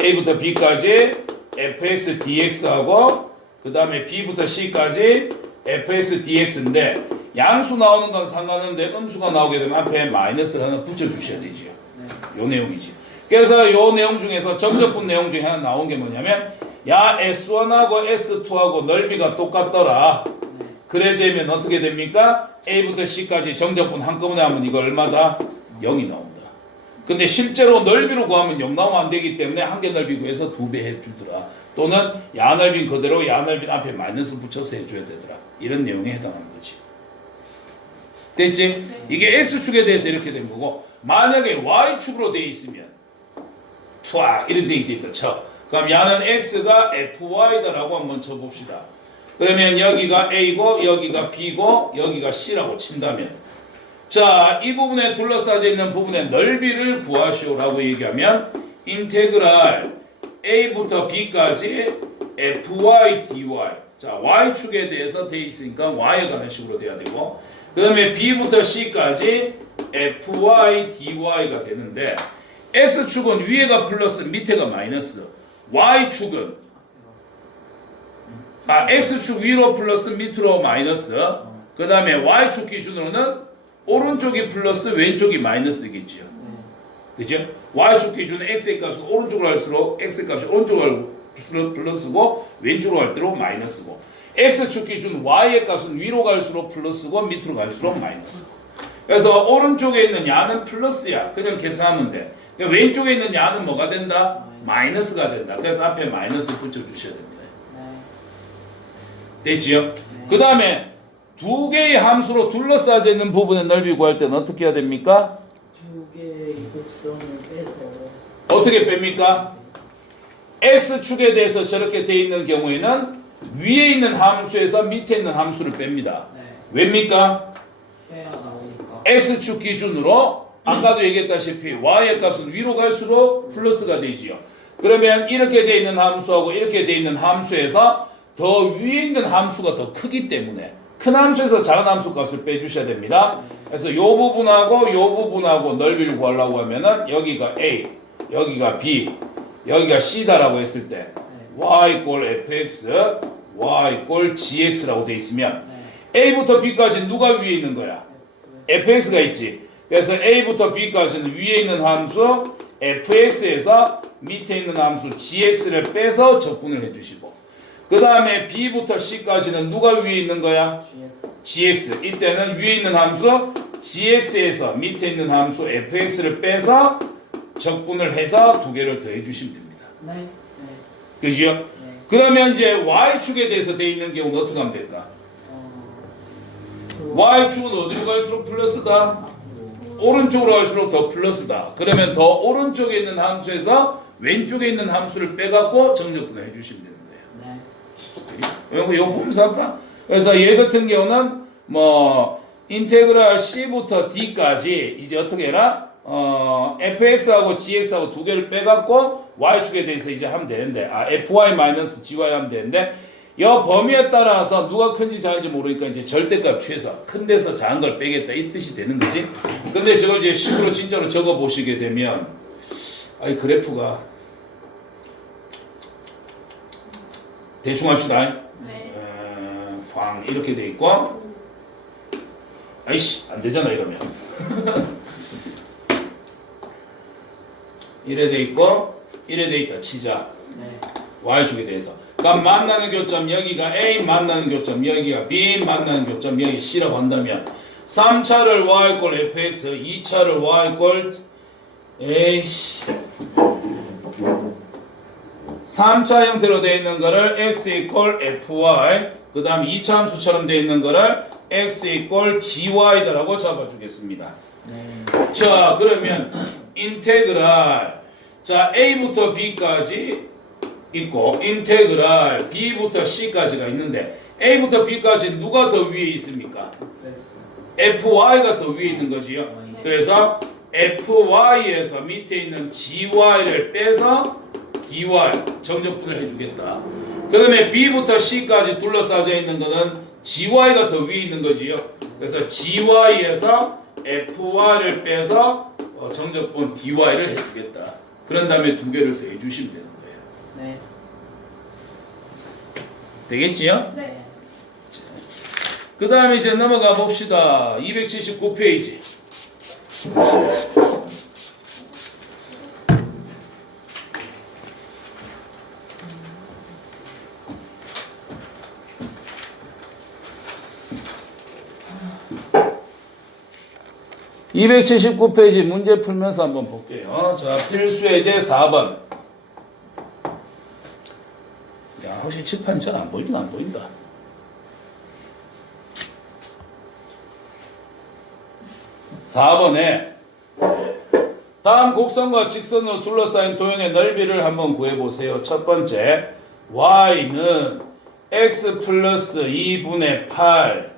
A부터 B까지 fx, dx하고 그 다음에 B부터 C까지 fx, dx인데 양수 나오는 건 상관없는데 음수가 나오게 되면 앞에 마이너스를 하나 붙여주셔야 되지요. 네. 요 내용이지. 그래서 요 내용 중에서 정적분 내용 중에 하나 나온 게 뭐냐면 야 S1하고 S2하고 넓이가 똑같더라. 네. 그래 되면 어떻게 됩니까? A부터 C까지 정적분 한꺼번에 하면 이거 얼마다? 0이 나온다. 근데 실제로 넓이로 구하면 0 나오면 안 되기 때문에 한 개 넓이 구해서 2배 해주더라. 또는 야 넓이는 그대로 야 넓이는 앞에 마이너스 붙여서 해줘야 되더라. 이런 내용에 해당하는 거지. 됐지? 네. 이게 X축에 대해서 이렇게 된 거고 만약에 Y축으로 되어 있으면 푸악 이렇게 되어 있다 쳐. 그럼 야는 X가 FY다라고 한번 쳐봅시다. 그러면 여기가 A고 여기가 B고 여기가 C라고 친다면 자, 이 부분에 둘러싸여 있는 부분의 넓이를 구하시오라고 얘기하면 인테그랄 A부터 B까지 FY dy 자, Y축에 대해서 되어 있으니까 Y에 관한 식으로 돼야 되고 그 다음에 B부터 C까지 FY dy가 되는데 X축은 위에가 플러스 밑에가 마이너스 Y축은 X축 위로 플러스 밑으로 마이너스 그 다음에 Y축 기준으로는 오른쪽이 플러스 왼쪽이 마이너스 되겠지요. 그죠? Y축 기준은 X의 값은 오른쪽으로 갈수록 X의 값이 오른쪽으로 갈수록 플러스고 왼쪽으로 갈수록 마이너스고 X축 기준 Y의 값은 위로 갈수록 플러스고 밑으로 갈수록 마이너스. 그래서 오른쪽에 있는 야는 플러스야. 그냥 계산하면 돼. 왼쪽에 있는 야는 뭐가 된다? 마이너스가 된다. 그래서 앞에 마이너스 붙여주셔야 됩니다. 됐지요? 그 다음에 두 개의 함수로 둘러싸여 있는 부분의 넓이 구할 때는 어떻게 해야 됩니까? 두 개의 곡선을 빼서 어떻게 뺍니까? X축에 대해서 저렇게 돼 있는 경우에는 위에 있는 함수에서 밑에 있는 함수를 뺍니다. 네. 왜입니까? 빼야 나오니까. X축 기준으로 아까도 얘기했다시피 Y의 값은 위로 갈수록 플러스가 되지요. 그러면 이렇게 돼 있는 함수하고 이렇게 돼 있는 함수에서 더 위에 있는 함수가 더 크기 때문에 큰 함수에서 작은 함수 값을 빼주셔야 됩니다. 그래서 요 부분하고 넓이를 구하려고 하면은 여기가 A, 여기가 B, 여기가 C다라고 했을 때 Y 꼴 fx, Y 꼴 gx라고 돼 있으면 A부터 B까지 누가 위에 있는 거야? fx가 있지. 그래서 A부터 B까지는 위에 있는 함수 fx에서 밑에 있는 함수 gx를 빼서 적분을 해주시고 그 다음에 B부터 C까지는 누가 위에 있는 거야? GX. GX. 이때는 위에 있는 함수 GX에서 밑에 있는 함수 FX를 빼서 적분을 해서 두 개를 더해 주시면 됩니다. 네. 네. 그죠? 네. 그러면 이제 Y축에 대해서 되어 있는 경우는 어떻게 하면 될까? 그 Y축은 어디로 갈수록 플러스다? 앞으로. 오른쪽으로 갈수록 더 플러스다. 그러면 더 오른쪽에 있는 함수에서 왼쪽에 있는 함수를 빼갖고 정적분을 해주시면 되는 거예요. 네. 이거 보면서 할까? 그래서 얘 같은 경우는 뭐 인테그랄 C부터 D까지 이제 어떻게 해라? fx하고 gx하고 두 개를 빼갖고 y축에 대해서 이제 하면 되는데 fy-gy를 하면 되는데 이 범위에 따라서 누가 큰지 작은지 모르니까 이제 절대값 취해서 큰 데서 작은 걸 빼겠다 이 뜻이 되는 거지. 근데 저걸 이제 식으로 진짜로 적어 보시게 되면 아이 그래프가 대충 합시다. 네. 황 이렇게 돼 있고 아이씨 안 되잖아 이러면 이래 돼 있고 이래 돼 있다 치자. 네. y축에 대해서 그럼 만나는 교점 여기가 A 만나는 교점 여기가 B 만나는 교점 여기 C라고 한다면 3차를 y꼴 fx 2차를 y꼴 에이씨 3차 형태로 되어 있는 거를 x 이꼴 fy 그 다음 2차 함수처럼 되어 있는 거를 x 이꼴 gy라고 잡아주겠습니다. 네. 자 그러면 인테그랄 자 A부터 B까지 있고 인테그랄 B부터 C까지가 있는데 A부터 B까지 누가 더 위에 있습니까? FX. FY가 더 위에 있는 거지요. 그래서 FY에서 밑에 있는 GY를 빼서 DY 정적분을 해주겠다. 그 다음에 B부터 C까지 둘러싸져 있는 거는 GY가 더 위에 있는 거지요. 그래서 GY에서 FY를 빼서 정적분 DY를 해주겠다. 그런 다음에 두 개를 더 해주시면 되는 거예요. 네. 되겠지요? 네. 그 다음에 이제 넘어가 봅시다. 279페이지. (279페이지) 문제 풀면서 한번 볼게요. 자, 필수예제 4번. 야, 혹시 칠판이 잘 안 보이긴 안 보인다. (4번에) 다음 곡선과 직선으로 둘러싸인 도형의 넓이를 한번 구해보세요. 첫 번째, y는 x 플러스 2분의 8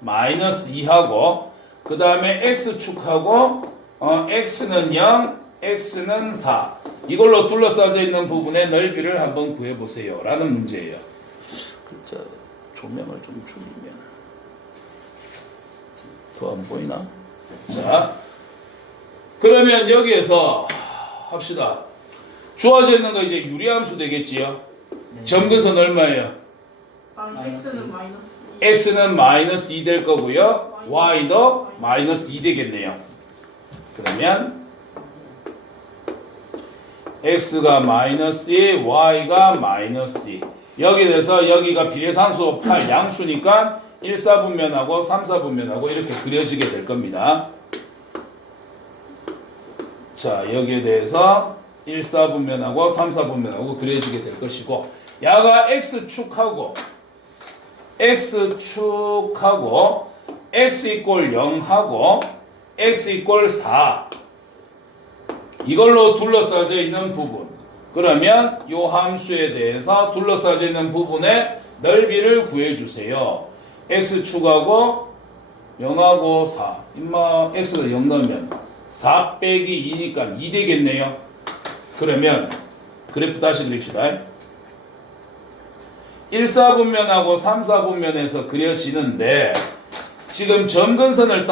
마이너스 2하고 그 다음에 x축하고 x는 0, x는 4 이걸로 둘러싸져 있는 부분의 넓이를 한번 구해보세요 라는 문제예요. 글자 조명을 좀 줄이면 더 안 보이나? 자, 그러면 여기에서 합시다. 주어져 있는 거 이제 유리함수 되겠지요? 네. 점근선 얼마예요? x는 마이너스. x는 마이너스 2 될 거고요. y도 마이너스 2 되겠네요. 그러면 x가 마이너스 2, y가 마이너스 2. 여기 대해서 여기가 비례상수 8 양수니까 1, 4분면하고 3, 4분면하고 이렇게 그려지게 될 겁니다. 자, 여기에 대해서 1, 4분면하고 3, 4분면하고 그려지게 될 것이고 야가 x축하고 x 이꼴 0하고 x 이꼴 4 이걸로 둘러싸져 있는 부분 그러면 이 함수에 대해서 둘러싸져 있는 부분의 넓이를 구해주세요. x축하고 0하고 4 임마 x가 0 넣으면 4 빼기 2니까 2 되겠네요. 그러면 그래프 다시 그립시다. 1, 4분면하고 3, 4분면에서 그려지는데 지금 점근선을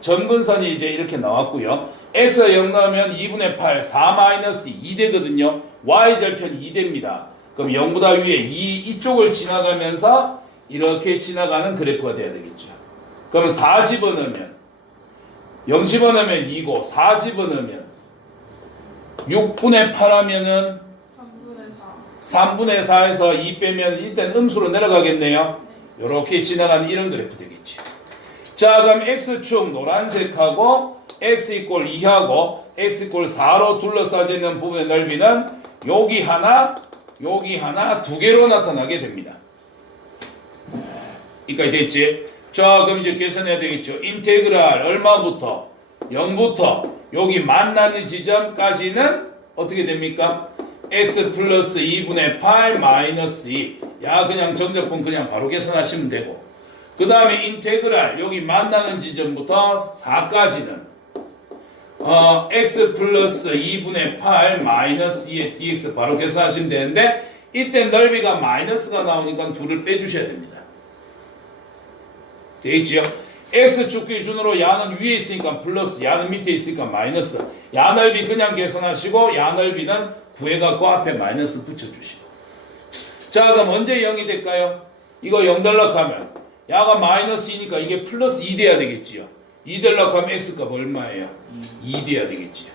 점근선이 이제 이렇게 나왔고요. x가 0 넣으면 2분의 8, 4 마이너스 2 되거든요. y절편이 2 됩니다. 그럼 0보다 위에 이쪽을 지나가면서 이렇게 지나가는 그래프가 돼야 되겠죠. 그러면 4 집어넣으면 0 집어넣으면 2고 4 집어넣으면 6분의 8 하면은 3분의 4. 3분의 4에서 2 빼면 일단 음수로 내려가겠네요. 이렇게 지나가는 이런 그래프 되겠지. 자, 그럼 x축 노란색하고 x 이꼴 2하고 x 이꼴 4로 둘러싸져 있는 부분의 넓이는 여기 하나 두 개로 나타나게 됩니다. 여기까지 됐지? 자, 그럼 이제 계산해야 되겠죠. 인테그랄 얼마부터 0부터 여기 만나는 지점까지는 어떻게 됩니까? x 플러스 2분의 8 마이너스 2. 야, 그냥 정적분 그냥 바로 계산하시면 되고. 그 다음에 인테그랄 여기 만나는 지점부터 4까지는 x 플러스 2분의 8 마이너스 2의 dx 바로 계산하시면 되는데 이때 넓이가 마이너스가 나오니까 둘을 빼주셔야 됩니다. 되겠지요? x축 기준으로 야는 위에 있으니까 플러스, 야는 밑에 있으니까 마이너스. 야 넓이 그냥 계산하시고 야 넓이는 구해갖고 앞에 마이너스 붙여주시고. 자, 그럼 언제 0이 될까요? 이거 0 되려고 하면 야가 마이너스 2니까 이게 플러스 2 돼야 되겠지요. 2 되려고 하면 x값 얼마예요? 2 돼야 되겠지요.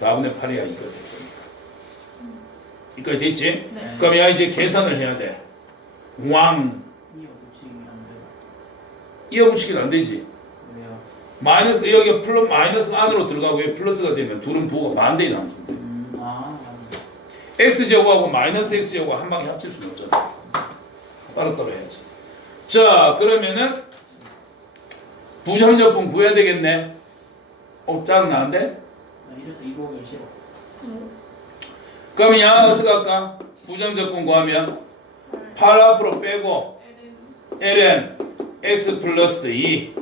4분의 8이야 이거 될 거니까. 이거 됐지? 네. 그럼 야 이제 계산을 해야 돼. 왕. 이어붙이기는 안 되지. 왜요? 마이너스 여기 플러스 마이너스 안으로 들어가고 플러스가 되면 둘은 부호가 반대인 함수인데. x 제곱하고 마이너스 x 제곱 한 방에 합칠 수는 없잖아. 따로따로 해야지. 자, 그러면은 부정적분 구해야 되겠네. 짜증나는데? 이래서 이보기 싫어. 그러면 야 어떻게 할까? 부정적분 구하면 8 앞으로 빼고 ln x 플러스 2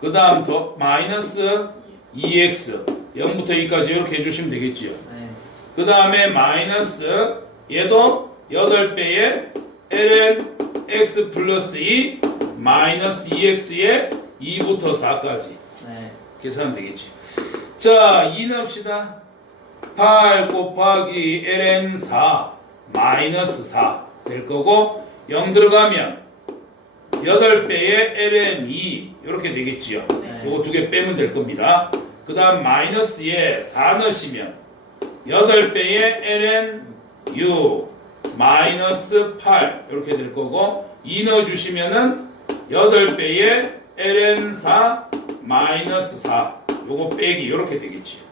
그 다음 더 마이너스 2x 0부터 2까지 이렇게 해주시면 되겠지요. 네. 그 다음에 마이너스 얘도 8배의 ln x 플러스 2 마이너스 2x의 2부터 4까지 네. 계산하면 되겠지. 자, 2 넣읍시다. 8 곱하기 ln 4 마이너스 4 될 거고 0 들어가면 8배의 ln 2 이렇게 되겠지요. 네. 요거 두 개 빼면 될 겁니다. 그 다음 마이너스에 4 넣으시면 8배의 ln 6 마이너스 8 이렇게 될 거고 2 넣어주시면은 8배의 ln 4 마이너스 4 요거 빼기 이렇게 되겠지요.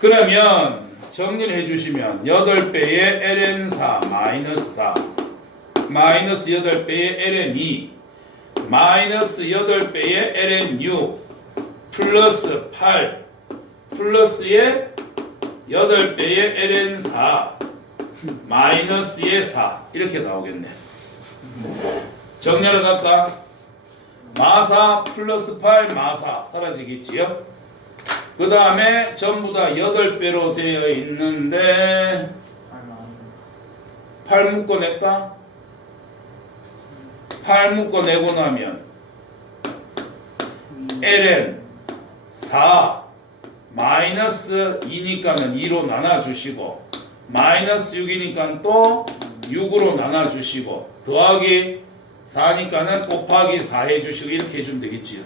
그러면 정리를 해주시면 8배의 ln 4 마이너스 4 마이너스 8배의 ln 2 마이너스 8배의 ln 6 플러스 8 플러스의 8배의 ln 4 마이너스의 4 이렇게 나오겠네. 정렬을 갈까? 마사 플러스 8 마사 사라지겠지요? 그 다음에 전부 다 8배로 되어 있는데 8 묶어낼까? 8 묶어내고 나면 ln 4 마이너스 2니까는 2로 나눠주시고 마이너스 6이니까 또 6으로 나눠주시고 더하기 4니까는 곱하기 4 해주시고 이렇게 해주면 되겠지요.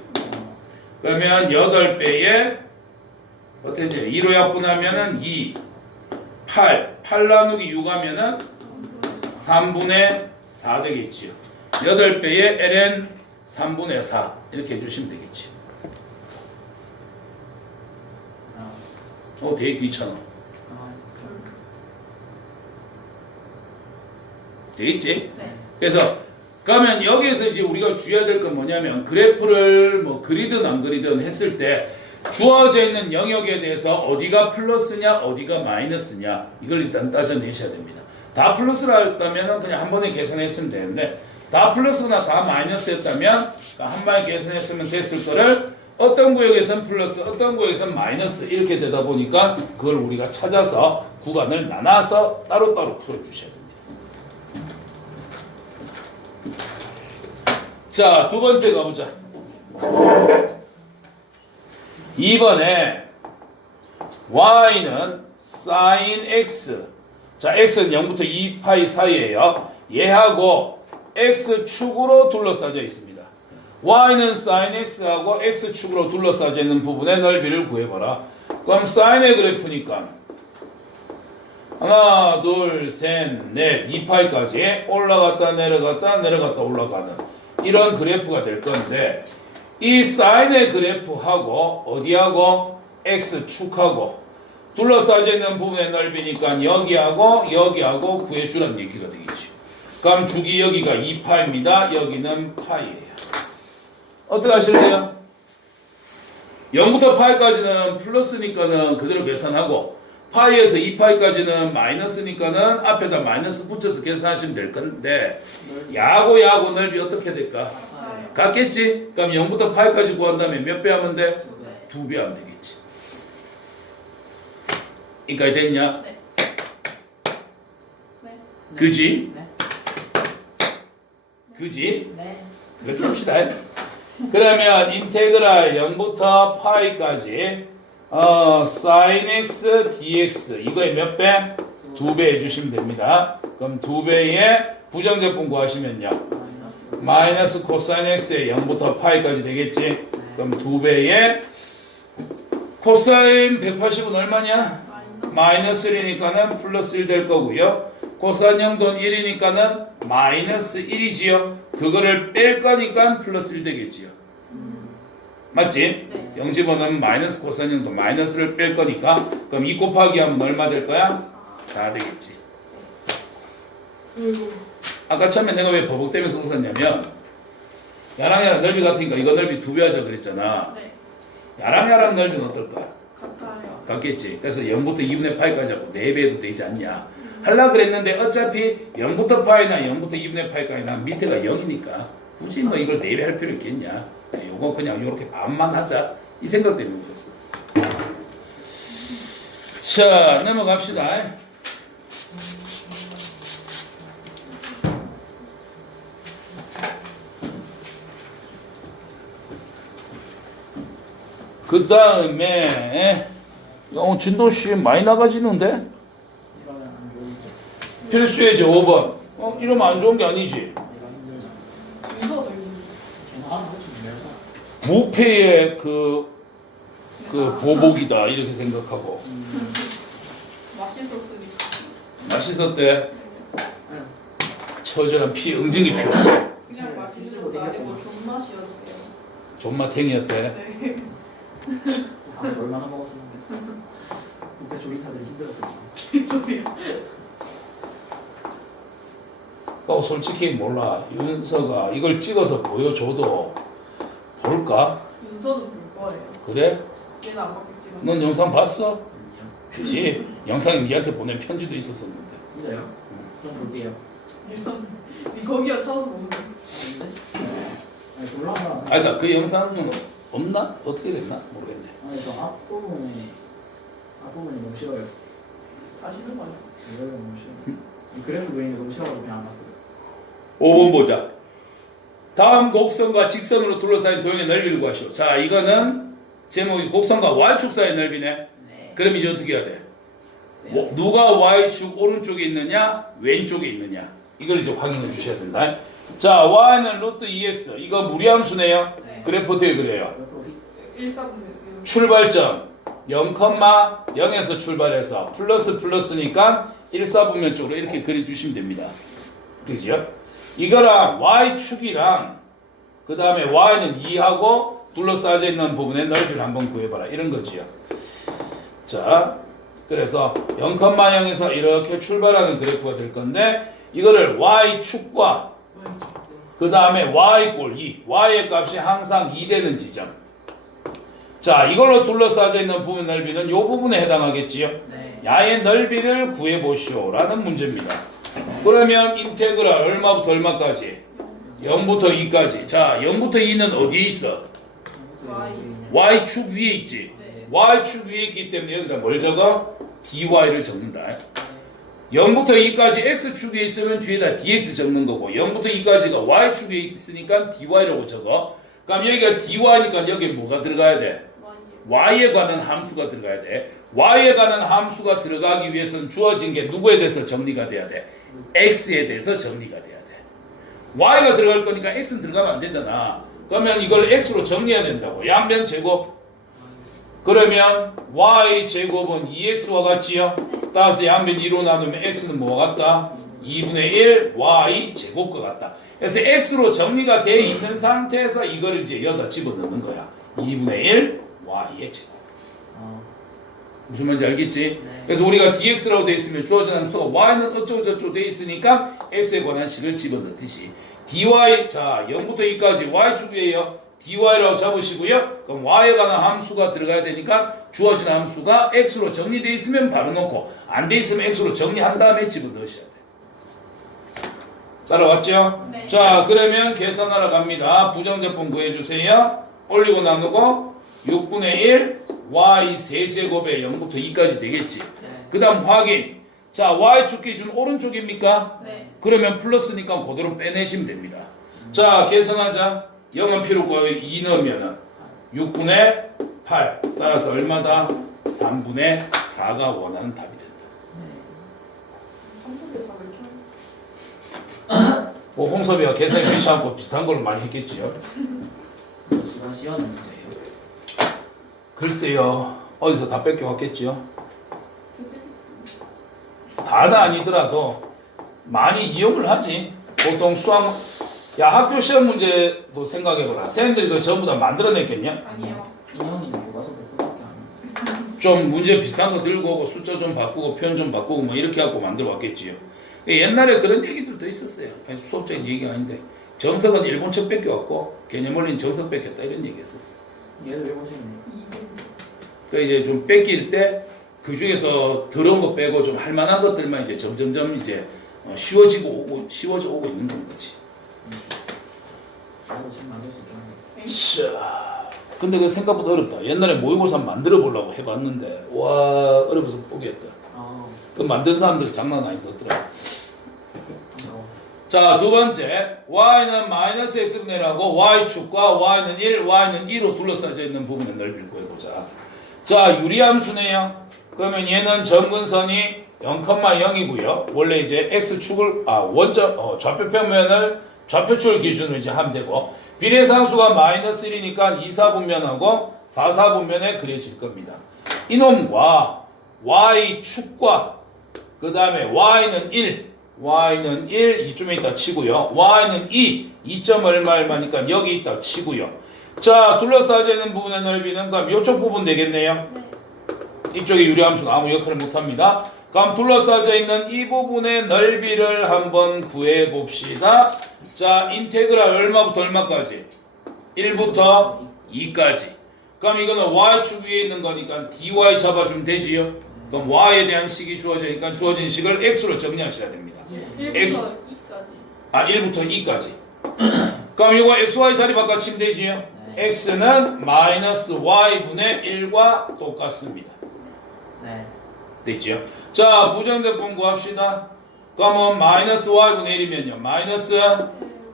그러면 8배에 어떻게 돼? 2로 약분하면은 2 8 나누기 6 하면은 3분의 4 되겠지요. 8배의 ln 3분의 4 이렇게 해주시면 되겠지. 되게 귀찮아. 되겠지? 네. 그래서 그러면 여기에서 이제 우리가 주의해야 될 건 뭐냐면 그래프를 뭐 그리든 안 그리든 했을 때 주어져 있는 영역에 대해서 어디가 플러스냐 어디가 마이너스냐 이걸 일단 따져내셔야 됩니다. 다 플러스라였다면 그냥 한 번에 계산했으면 되는데 다 플러스나 다 마이너스였다면 한 번에 계산했으면 됐을 거를 어떤 구역에선 플러스 어떤 구역에선 마이너스 이렇게 되다 보니까 그걸 우리가 찾아서 구간을 나눠서 따로따로 풀어주셔야 됩니다. 자, 두 번째 가보자. 2번에 y는 sin x. 자, x는 0부터 2파이 사이에요. 얘하고 x축으로 둘러싸져 있습니다. y는 sin x하고 x축으로 둘러싸져 있는 부분의 넓이를 구해봐라. 그럼 sin의 그래프니까 하나, 둘, 셋, 넷, 2파이까지 올라갔다 내려갔다 내려갔다 올라가는 이런 그래프가 될 건데 이 사인의 그래프하고 어디하고 x축하고 둘러싸여 있는 부분의 넓이니까 여기하고 여기하고 구해주라는 얘기가 되겠지. 그럼 주기 여기가 2파입니다. 여기는 파이예요. 어떻게 하실래요? 0부터 파이까지는 플러스니까는 그대로 계산하고 파이에서 2파이까지는 마이너스니까는 앞에다 마이너스 붙여서 계산하시면 될 건데 야하고 넓이 어떻게 될까? 같겠지? 그럼 0부터 파이까지 구한 다음에 몇 배 하면 돼? 2배 하면 되겠지. 이까지 됐냐? 네. 네. 그지? 네. 그지? 네. 이렇게 합시다. 그러면 인테그랄 0부터 파이까지 sin x dx 이거의 몇 배? 2배 해주시면 됩니다. 그럼 2배의 부정적분 구하시면요. 마이너스 코사인 x의 0부터 파이까지 되겠지? 그럼 2배의 코사인 180은 얼마냐? 마이너스 1이니까는 플러스 1 될 거고요. 코사인 0도 1이니까는 마이너스 1이지요. 그거를 뺄 거니까 플러스 1 되겠지요. 맞지? 네. 0 집어넣으면 마이너스 코사인 0도 마이너스를 뺄 거니까 그럼 2 곱하기 하면 얼마 될 거야? 4 되겠지. 아까 처음에 내가 왜 버벅대면서 웃었냐면 야랑야랑 넓이 같으니까 이거 넓이 2배 하자 그랬잖아. 네. 야랑야랑 넓이는 어떨까? 같아요. 같겠지. 그래서 0부터 2분의 파이까지 하고 4배도 되지 않냐. 하려고 그랬는데 어차피 0부터 파이나 0부터 2분의 파이까지나 밑에가 0이니까 굳이 뭐 이걸 4배 할 필요 있겠냐. 요거 그냥 요렇게 반만 하자. 이 생각 때문에 웃었어. 자, 넘어갑시다. 그 다음에 진도씨 많이 나가지는데? 이러면 안 좋은데. 필수예제 5번. 이러면 안 좋은 게 아니지. 내가 힘들잖아. 윤서도 있는데. 걔는 하는 거지 내가. 무패의 그 보복이다 이렇게 생각하고 맛있었으니까. 맛있었대. 처절한 피 응징이 필요. 그냥 맛있는 것도 아니고 존맛이었대요. 존맛탱이였대. 네. 아무튼 얼마나 먹었으면 부패 조리사들이 힘들었겠지. 솔직히 몰라. 윤서가 이걸 찍어서 보여줘도 볼까? 윤서도 볼 거예요. 그래? 얘는 안 먹겠지만. 넌 영상 봤어? 아니요. 그지? 영상에 니한테 보낸 편지도 있었었는데. 진짜요? 그럼 볼게요. 니 거기가 찾아서 먹는데. 아닌데? 아니 몰라. 아니다. 그 영상은 없나? 어떻게 됐나? 모르겠네. 아니 저 앞부분이 너무 싫어요. 아시는 거 아니야? 이거 너무 싫어. 이 그래프 그리는 게 너무 싫어가지고 그냥 안 봤어요. 5번 보자. 다음 곡선과 직선으로 둘러싸인 도형의 넓이를 구하시오. 자, 이거는 제목이 곡선과 Y축 사이의 넓이네. 네. 그럼 이제 어떻게 해야 돼? 네. 누가 Y축 오른쪽에 있느냐, 왼쪽에 있느냐. 이걸 이제 확인해 주셔야 된다. 자, Y는 루트 2X. 이거 무리함수네요. 네. 그래프 어떻게 그래요? 옆으로 1사분의 출발점 0,0에서 출발해서 플러스니까 1사분면 쪽으로 이렇게 그려주시면 됩니다. 그죠? 이거랑 Y축이랑 그 다음에 Y는 2하고 둘러싸여 있는 부분의 넓이를 한번 구해봐라. 이런 거지요. 자, 그래서 0,0에서 이렇게 출발하는 그래프가 될 건데 이거를 Y축과 그 다음에 Y꼴 2, Y의 값이 항상 2 되는 지점. 자, 이걸로 둘러싸여 있는 부분 넓이는 이 부분에 해당하겠지요. 네. 야의 넓이를 구해보시오 라는 문제입니다. 그러면 인테그랄 얼마부터 얼마까지? 0부터 2까지. 자, 0부터 2는 어디에 있어? Y축 위에 있지. 네. Y축 위에 있기 때문에 여기다 뭘 적어? dy를 적는다. 0부터 2까지 X축 위에 있으면 뒤에다 dx 적는 거고 0부터 2까지가 Y축 위에 있으니까 dy라고 적어. 그럼 여기가 dy니까 여기에 뭐가 들어가야 돼? Y에 관한 함수가 들어가야 돼. Y에 관한 함수가 들어가기 위해서는 주어진 게 누구에 대해서 정리가 돼야 돼? X에 대해서 정리가 돼야 돼. Y가 들어갈 거니까 X는 들어가면 안 되잖아. 그러면 이걸 X로 정리해야 된다고. 양변 제곱. 그러면 Y 제곱은 2X와 같지요? 따라서 양변 2로 나누면 x는 뭐와 같다? 2분의 1 y 제곱과 같다. 그래서 x로 정리가 되어 있는 상태에서 이걸 이제 여기다 집어넣는 거야. 2분의 1 y의 제곱. 무슨 말인지 알겠지? 네. 그래서 우리가 dx라고 되어 있으면 주어진 함수가 y는 어쩌고 저쩌고 되어 있으니까 x에 관한 식을 집어넣듯이 dy, 자 0부터 2까지 y축이에요. dy라고 잡으시고요. 그럼 y에 관한 함수가 들어가야 되니까 주어진 함수가 x로 정리되어 있으면 바로 넣고 안 돼 있으면 x로 정리한 다음에 집어넣으셔야 돼. 따라왔죠? 네. 자 그러면 계산하러 갑니다. 부정제품 구해주세요. 올리고 나누고 6분의 1 y 세제곱에 0부터 2까지 되겠지. 네. 그 다음 확인. 자 y축 기준 오른쪽입니까? 네. 그러면 플러스니까 그대로 빼내시면 됩니다. 자 계산하자. 0은 필요 없고 2 넣으면은 6분의 8 따라서 얼마다? 3분의 4가 원하는 답이 된다. 3분의 4를 이렇게 뭐 홍섭이가 계산이 좋지 않고 비슷한 걸로 많이 했겠지요. 제가 시간 문제예요. 글쎄요. 어디서 다 뺏겨왔겠지요. 하면 다는 아니더라도 많이 이용을 하지. 보통 수학 야 학교 시험 문제도 생각해보라. 선생님들이 그거 전부 다 만들어냈겠냐? 아니에요. 인형이 교과서 100%밖에 안 좀 문제 비슷한 거 들고 오고 숫자 좀 바꾸고 표현 좀 바꾸고 뭐 이렇게 하고 만들어 왔겠지요. 옛날에 그런 얘기들도 있었어요. 아니, 수업적인 얘기가 아닌데 정석은 일본 책 뺏겨왔고 개념 원리는 정석 뺏겼다 이런 얘기 했었어요. 얘도 외고생이네요. 그 이제 좀 뺏길 때 그 중에서 더러운 거 빼고 좀 할만한 것들만 이제 점점점 이제 쉬워져 오고 있는 건 거지. 저도 지금 만들 수 있죠. 샤. 근데 그 생각보다 어렵다. 옛날에 모의고사 만들어 보려고 해봤는데 와 어려워서 포기했다. 그 만든 사람들 장난 아니더라. 자, 두 번째 y는 마이너스 x분의 1하고 y축과 y는 1, y는 2로 둘러싸여 있는 부분의 넓이를 구해보자. 자, 유리함수네요. 그러면 얘는 점근선이 0,0이고요. 원래 이제 x축을 좌표 평면을 좌표축을 기준으로 이제 하면 되고 비례상수가 마이너스 1이니까 2, 4분면하고 4, 4분면에 그려질 겁니다. 이놈과 y축과 그 다음에 y는 1 이쯤에 있다 치고요. y는 2점 얼마니까 여기 있다 치고요. 자, 둘러싸여 있는 부분의 넓이는 그럼 이쪽 부분 되겠네요. 네. 이쪽에 유리함수가 아무 역할을 못합니다. 그럼 둘러싸여 있는 이 부분의 넓이를 한번 구해 봅시다. 자, 인테그랄 얼마부터 얼마까지? 1부터 2까지. 그럼 이거는 y축 위에 있는 거니까 dy 잡아주면 되지요. 그럼 y에 대한 식이 주어지니까 주어진 식을 x로 정리하셔야 됩니다. 1부터 2까지. 1부터 2까지. 그럼 이거 xy 자리 바꿔치면 되지요. 네. x는 마이너스 y분의 1과 똑같습니다. 네. 됐지요? 자, 부정제품 구합시다. 그러면 마이너스 y분의 1이면요. 마이너스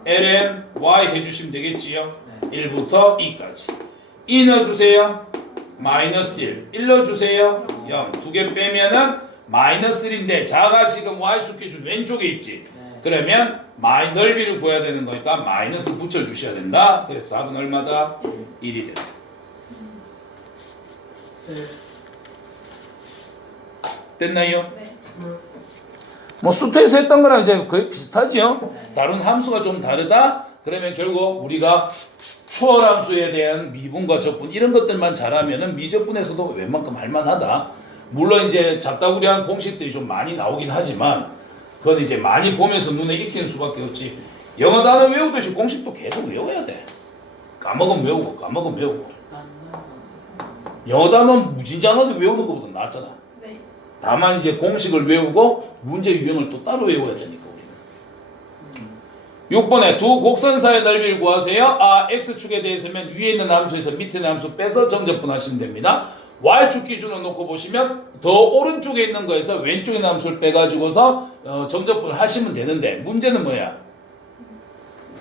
ln y 해주시면 되겠지요. 네. 1부터 2까지. 2 넣어주세요. 마이너스 1 넣어주세요. 0. 두 개 빼면은 마이너스 1인데 자가 지금 y축 기준 왼쪽에 있지. 네. 그러면 넓이를 구해야 되는 거니까 마이너스 붙여주셔야 된다. 그래서 답은 얼마다? 1이 된다. 됐나요? 네. 뭐 수트에서 했던 거랑 이제 거의 비슷하죠. 다른 함수가 좀 다르다. 그러면 결국 우리가 초월함수에 대한 미분과 적분 이런 것들만 잘하면은 미적분에서도 웬만큼 할만하다. 물론 이제 잡다구리한 공식들이 좀 많이 나오긴 하지만 그건 이제 많이 보면서 눈에 익히는 수밖에 없지. 영어 단어 외우듯이 공식도 계속 외워야 돼. 까먹으면 외우고 까먹으면 외우고. 영어 단어 무진장하게 외우는 것보다 낫잖아. 네. 다만 이제 공식을 외우고 문제 유형을 또 따로 외워야 되니까 우리는. 6번에 두 곡선사의 넓이를 구하세요. x축에 대해서면 위에 있는 함수에서 밑에 있는 함수 빼서 정적분하시면 됩니다. y축 기준으로 놓고 보시면 더 오른쪽에 있는 거에서 왼쪽에 있는 함수를 빼가지고서 정적분을 하시면 되는데 문제는 뭐야?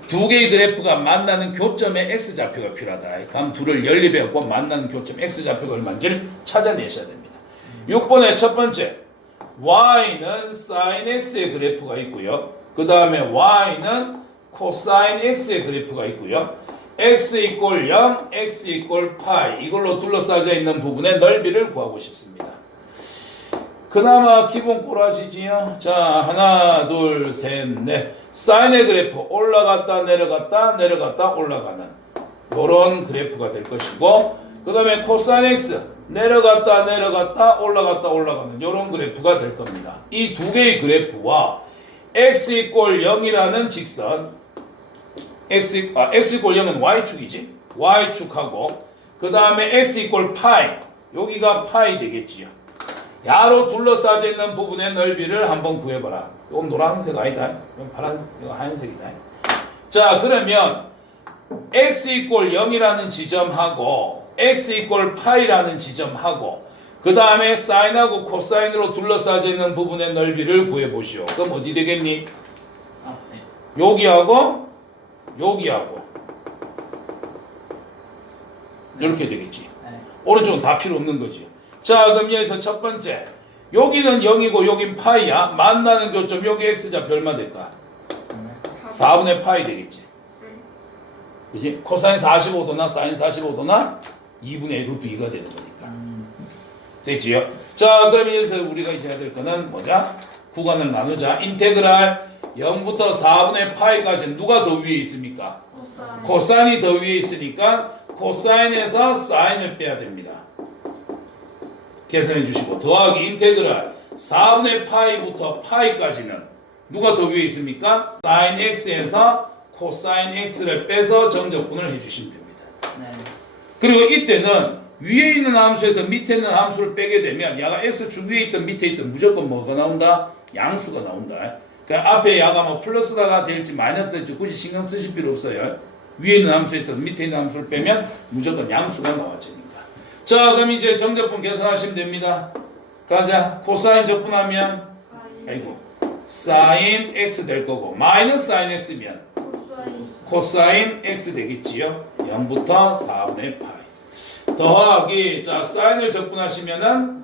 두 개의 그래프가 만나는 교점에 x좌표가 필요하다. 그럼 둘을 연립해갖고 만나는 교점 x좌표가 얼마인지를 찾아내셔야 됩니다. 6번의 첫 번째 y는 sin x의 그래프가 있고요. 그 다음에 y는 cosine x의 그래프가 있고요. x 이꼴 0, x 이꼴 파이 이걸로 둘러싸여 있는 부분의 넓이를 구하고 싶습니다. 그나마 기본 꼬라지지요. 자, 하나, 둘, 셋, 넷. 사인의 그래프 올라갔다 내려갔다 내려갔다 올라가는 요런 그래프가 될 것이고, 그 다음에 코사인 x 내려갔다 내려갔다 올라갔다 올라가는 요런 그래프가 될 겁니다. 이 두 개의 그래프와 x 이꼴 0이라는 직선, x 이꼴 0은 y축이지, y축하고 그 다음에 x 이꼴 파이, 여기가 파이 되겠지요. 야로 둘러싸져 있는 부분의 넓이를 한번 구해봐라. 이건 노란색 아니다. 이건 파란색, 이건 하얀색이다. 자, 그러면 x 이꼴 0이라는 지점하고 x 이꼴 파이라는 지점하고 그 다음에 사인하고 코사인으로 둘러싸져 있는 부분의 넓이를 구해보시오. 그럼 어디 되겠니? 아, 네. 여기하고 여기하고 이렇게 되겠지. 네. 오른쪽은 다 필요 없는 거지. 자, 그럼 여기서 첫 번째, 여기는 0이고 여긴 파이야. 만나는 교점 여기 x좌표 얼마 될까? 4분의 파이 되겠지. 그지? 코사인 45도나 사인 45도나 2분의 루트 2가 되는 거니까. 됐지요? 자, 그럼 여기서 우리가 이제 해야 될 거는 뭐냐? 구간을 나누자. 인테그랄 0부터 4분의 파이까지 누가 더 위에 있습니까? 코사인이 더 위에 있으니까 코사인에서 사인을 빼야 됩니다. 계산해 주시고, 더하기 인테그랄 4분의 파이부터 파이까지는 누가 더 위에 있습니까? 사인 x에서 코사인 x를 빼서 정적분을 해주시면 됩니다. 네. 그리고 이때는 위에 있는 함수에서 밑에 있는 함수를 빼게 되면 야가 x축 위에 있든 밑에 있든 무조건 뭐가 나온다? 양수가 나온다. 그러니까 앞에 야가 뭐 플러스가 될지 마이너스가 될지 굳이 신경 쓰실 필요 없어요. 위에 있는 함수에서 밑에 있는 함수를 빼면 무조건 양수가 나와지니까. 자, 그럼 이제 정적분 계산하시면 됩니다. 가자. 코사인 적분하면 아이고 사인 x 될 거고 마이너스 사인 x면 코사인 x 되겠지요. 0부터 4분의 파이 더하기, 자, 사인을 적분하시면은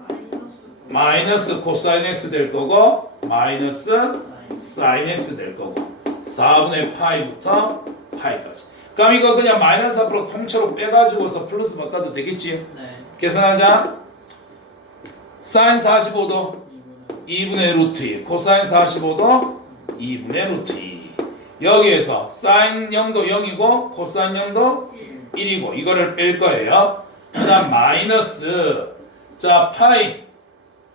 마이너스 코사인 x 될 거고 마이너스 사인 x 될 거고 4분의 파이부터 파이까지. 그럼 이거 그냥 마이너스 앞으로 통째로 빼가지고서 플러스 바꿔도 되겠지? 네. 계산하자. 사인 45도 2분의 루트 2, 코사인 45도 2분의 루트 2. 여기에서 사인 0도 0이고 코사인 0도 1이고 이거를 뺄 거예요. 그 다음 마이너스, 자, 파이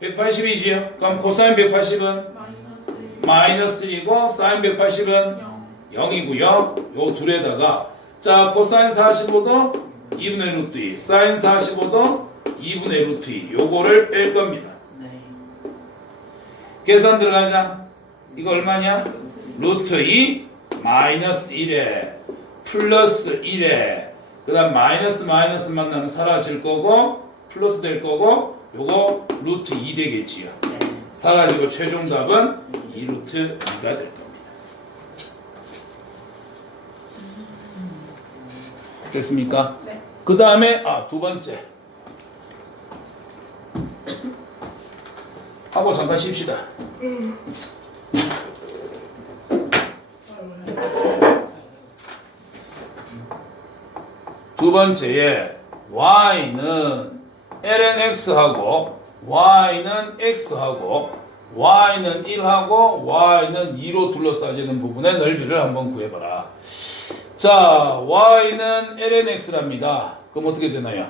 180이지요. 그럼 코사인 180은 마이너스 1이고 사인 180은 0이고요. 요 둘에다가, 자, 코사인 45도 2분의 루트 2, 사인 45도 2분의 루트 2, 요거를 뺄 겁니다. 네. 계산 들어가자. 이거 얼마냐? 루트 2 마이너스 1에 플러스 1에 그 다음 마이너스 만나면 사라질 거고 플러스 될 거고 요거 루트 2 되겠지요. 네. 사라지고 최종 답은 2 루트 2가 될 겁니다. 됐습니까? 네. 그 다음에 두 번째 하고 잠깐 쉽시다. 두 번째에 y는 lnx하고 y는 x하고 y는 1하고 y는 2로 둘러싸지는 부분의 넓이를 한번 구해봐라. 자, y는 lnx랍니다. 그럼 어떻게 되나요?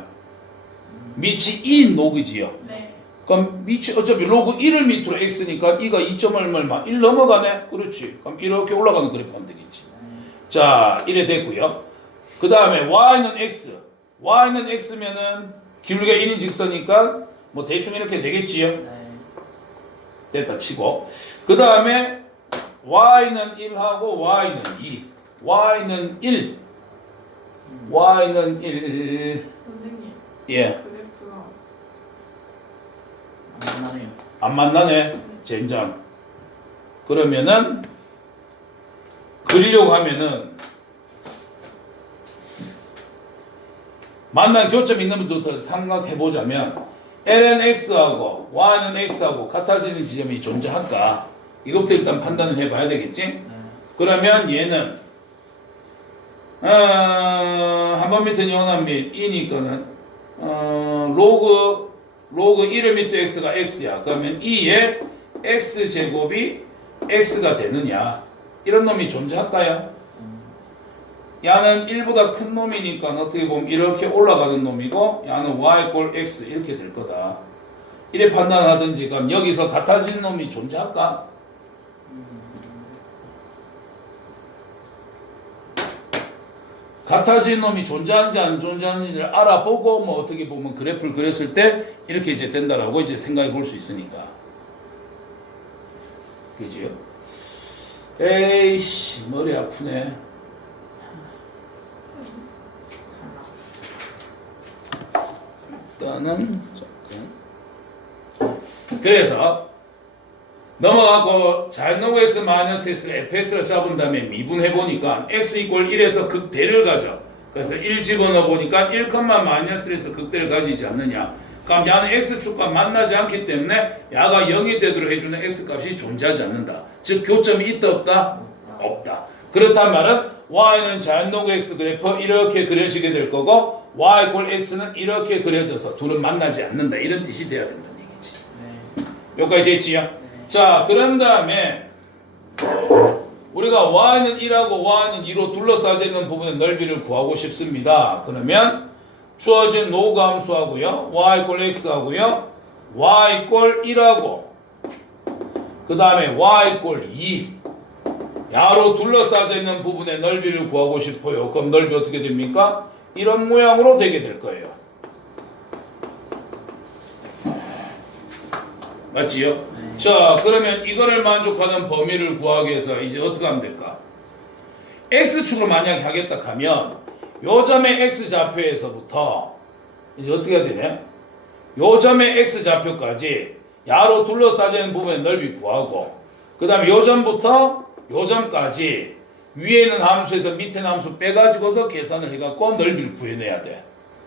밑이 2인 로그지요. 네. 그럼 밑이 어차피 로그 1을 밑으로 x니까 2가 2점 얼마? 1 넘어가네? 그렇지. 그럼 이렇게 올라가는 그래프 하면 되겠지. 자, 이래 됐고요. 그 다음에 y는 x. y는 x면은 기울기가 1인 직선이니까 뭐 대충 이렇게 되겠지요. 네. 됐다 치고. 그 다음에 y는 1하고 y는 2. y는 1. y는 1. 선생님. 예. 그래프가 안 만나네요. 안 만나네. 젠장. 그러면은 그리려고 하면은 만난 교점이 있는 부터 생각해 보자면 ln x하고 y는 x하고 같아지는 지점이 존재할까? 이것부터 일단 판단을 해봐야 되겠지? 네. 그러면 얘는 한번 밑에 영원 및 2니까는 로그 로그 1의 미터 x가 x야. 그러면 2의 x제곱이 x가 되느냐. 이런 놈이 존재할까요? 야는 1보다 큰 놈이니까 어떻게 보면 이렇게 올라가는 놈이고 야는 y 꼴 x 이렇게 될 거다. 이래 판단하든지 그럼 여기서 같아지는 놈이 존재할까? 같아지는 놈이 존재하는지 안 존재하는지를 알아보고 뭐 어떻게 보면 그래프를 그렸을 때 이렇게 이제 된다라고 이제 생각해 볼 수 있으니까. 그죠? 에이씨 머리 아프네. 일단은 잠깐. 그래서 넘어가고 자연노구 x 마이너스 x를 fx를 잡은 다음에 미분해 보니까 x 이꼴 1에서 극대를 가져. 그래서 1 집어넣어 보니까 1, 마이너스 1에서 극대를 가지지 않느냐. 그럼 야는 x축과 만나지 않기 때문에 야가 0이 되도록 해주는 x값이 존재하지 않는다. 즉 교점이 있다 없다? 없다. 그렇단 말은 y는 자연노구 x 그래프 이렇게 그려지게 될 거고 y 꼴 x는 이렇게 그려져서 둘은 만나지 않는다. 이런 뜻이 돼야 된다는 얘기지. 네. 여기까지 됐지요? 자, 그런 다음에 우리가 y는 1하고 y는 2로 둘러싸여 있는 부분의 넓이를 구하고 싶습니다. 그러면 주어진 노구 함수하고요. y 꼴 x하고요. y 꼴 1하고 그 다음에 y 꼴 2 야로 둘러싸여 있는 부분의 넓이를 구하고 싶어요. 그럼 넓이 어떻게 됩니까? 이런 모양으로 되게 될 거예요. 맞지요? 네. 자, 그러면 이거를 만족하는 범위를 구하기 위해서 이제 어떻게 하면 될까? x축으로 만약에 하겠다 하면 요 점의 x좌표에서부터 이제 어떻게 해야 되냐? 요 점의 x좌표까지 야로 둘러싸여 있는 부분의 넓이 구하고 그 다음에 요 점부터 요 점까지 위에 있는 함수에서 밑에 있는 함수 빼가지고서 계산을 해갖고 넓이를 구해내야 돼.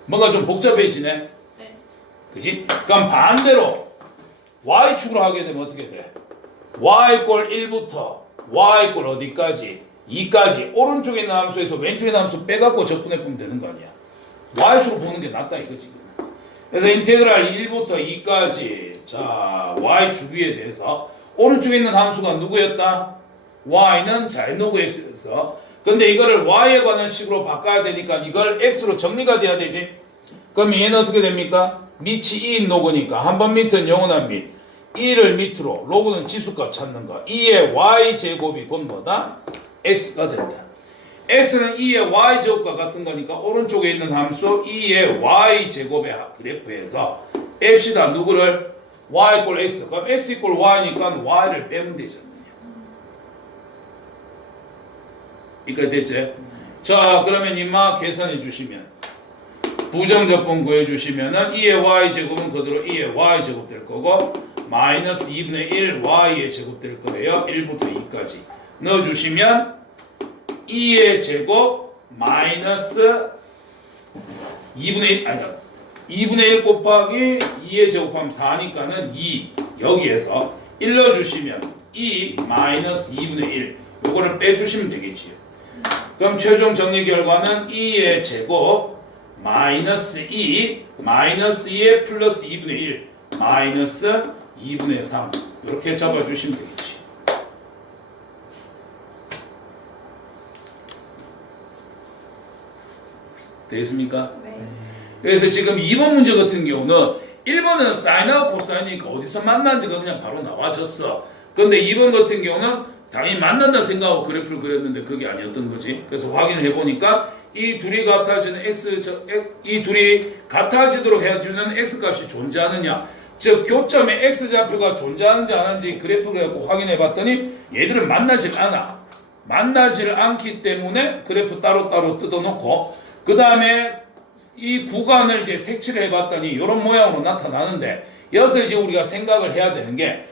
뭔가 좀 복잡해지네? 네. 그치? 그럼 반대로 y축으로 하게 되면 어떻게 돼? y 꼴 1부터 y 꼴 어디까지? 2까지 오른쪽에 있는 함수에서 왼쪽에 있는 함수 빼갖고 적분해 보면 되는 거 아니야. y축으로 보는 게 낫다 이거지. 그래서 인테그랄 1부터 2까지 자 y축 위에 대해서 오른쪽에 있는 함수가 누구였다? y는 자연노구 x였어. 근데 이거를 y에 관한 식으로 바꿔야 되니까 이걸 x로 정리가 돼야 되지. 그럼 얘는 어떻게 됩니까? 밑이 2인 노구니까 한 번 밑은 영원한 밑 2를 밑으로 로그는 지수값 찾는 거 2의 y제곱이 곧 뭐다? x가 된다. x는 2의 y제곱과 같은 거니까 오른쪽에 있는 함수 2의 y제곱의 그래프에서 뺍시다. 누구를? y 꼴 x. 그럼 x 이꼴 y니까 y를 빼면 되지 않느냐. 이까 됐지? 자, 그러면 이마 계산해 주시면 부정적분 구해주시면은 2의 y제곱은 그대로 2의 y제곱 될 거고 마이너스 2분의 1 y의 제곱 될 거예요. 1부터 2까지 넣어주시면 2의 제곱 마이너스 2분의 1 아니다 2분의 1 곱하기 2의 제곱하면 4니까는 2 여기에서 1 넣어주시면 2 마이너스 2분의 1 요거를 빼주시면 되겠지요. 그럼 최종 정리 결과는 2의 제곱 마이너스 2, 마이너스 2에 플러스 2분의 1, 마이너스 2분의 3 이렇게 잡아주시면 되겠지. 되겠습니까? 네. 그래서 지금 2번 문제 같은 경우는 1번은 사인하고 코사인이니까 어디서 만난지가 그냥 바로 나와졌어. 근데 2번 같은 경우는 당연히 만난다 생각하고 그래프를 그렸는데 그게 아니었던 거지. 그래서 확인을 해보니까 이 둘이 같아지는 이 둘이 같아지도록 해주는 x값이 존재하느냐, 즉 교점의 x좌표가 존재하는지 안 하는지 그래프를 갖고 확인해 봤더니 얘들은 만나질 않아. 만나질 않기 때문에 그래프 따로따로 뜯어놓고 그 다음에 이 구간을 이제 색칠을 해봤더니 이런 모양으로 나타나는데 여기서 이제 우리가 생각을 해야 되는 게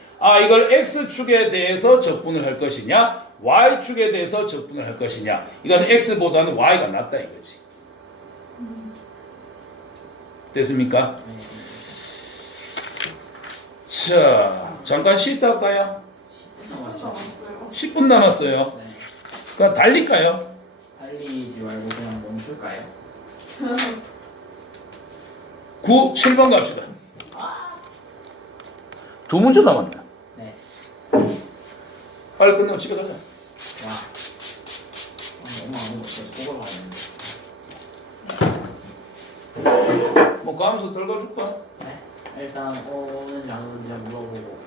이걸 x축에 대해서 적분을 할 것이냐 y축에 대해서 적분을 할 것이냐, 이건 x보다는 y가 낫다 이거지. 됐습니까? 자, 잠깐 쉬다 할까요? 10분 남았어요. 네. 그럼 달릴까요? 달리지 말고 그냥 멈출까요? 7번 갑시다. 아. 두 문제 남았네. 네. 빨리 끝내고 집에 가자. 와. 아니, 엄마 아무도 없어서 뽑으러 가는데. 뭐 가면서 들어가줄까? 네. 일단 오는지 안 오는지 물어보고.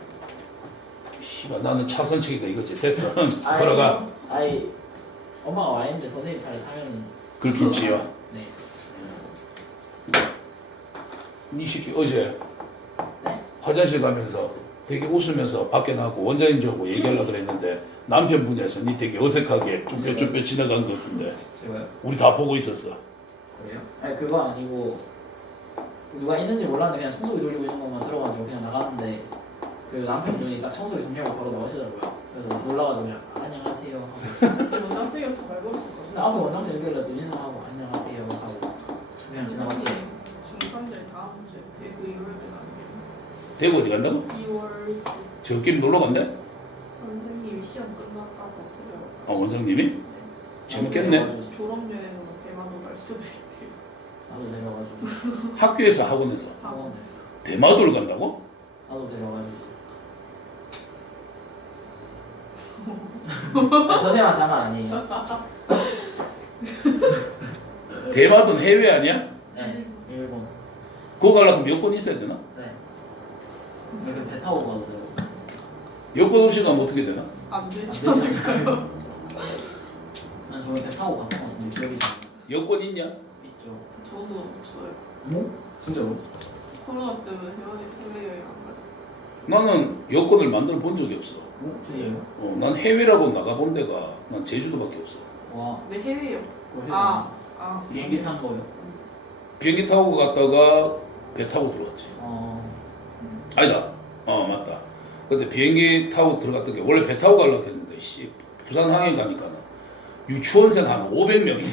씨발 나는 차선책이다 이거지. 됐어. 걸어가. 아이 엄마가 와 있는데 선생님 차를 타면. 그렇겠지요. 네. 니 새끼 어제 네? 화장실 가면서 되게 웃으면서 밖에 나가고 원장님 저하고 얘기하려고 그랬는데 남편분이라서 니 되게 어색하게 쭈뼛쭈뼛 지나간 것 같은데 제가요? 우리 다 보고 있었어. 그래요? 아니 그거 아니고 누가 있는지 몰랐는데 그냥 청소기 돌리고 있는 것만 들어가지고 그냥 나갔는데 그 남편분이 딱 청소기 정리하고 바로 나오시더라고요. 그래서 놀라가지고 그냥 안녕하세요 하고. 원장쌤이었어 말고 있었거든. 근데 앞에 원장쌤 있길래 또 인사하고 안녕하세요 하고 그냥 지나갔어요. 중3들 다음 주에 대구 2월 때 가는 대구 어디 간다고? 2월 저끼리 놀러 간대? 선생님이 시험 끝났다고 들어요. 아 원장님이? 재밌겠네. 졸업여행으로 대만도 갈 수도 있대요. 나도 데려가지고. 학교에서 학원에서 학원에서. 대마도를 간다고? 나도 데려가지고. 선생님한테 한말 아니에요. 대마도는 해외 아니야? 네, 일본. 그거 가려면 여권 있어야 되나? 네. 여기 배 타고 가도 되고. 여권 없이 가면 어떻게 되나? 안 안 되지 되지 않을까요? 난 저번에 배 타고 갔던 것 같은데 기억이 잘 여권 있냐? 있죠. 저도 없어요. 뭐? 진짜로? 코로나 때문에 해외여행 안 갔지. 나는 여권을 만들어 본 적이 없어. 진짜요? 난 해외라고 나가본 데가 난 제주도밖에 없어. 와. 근데 해외요. 그거 아. 비행기 탄 거요. 비행기 타고 갔다가 배 타고 들어왔지. 아니다. 맞다. 그때 비행기 타고 들어갔던 게 원래 배 타고 가려고 했는데 씨 부산 항해 가니까는 유치원생 한 500명이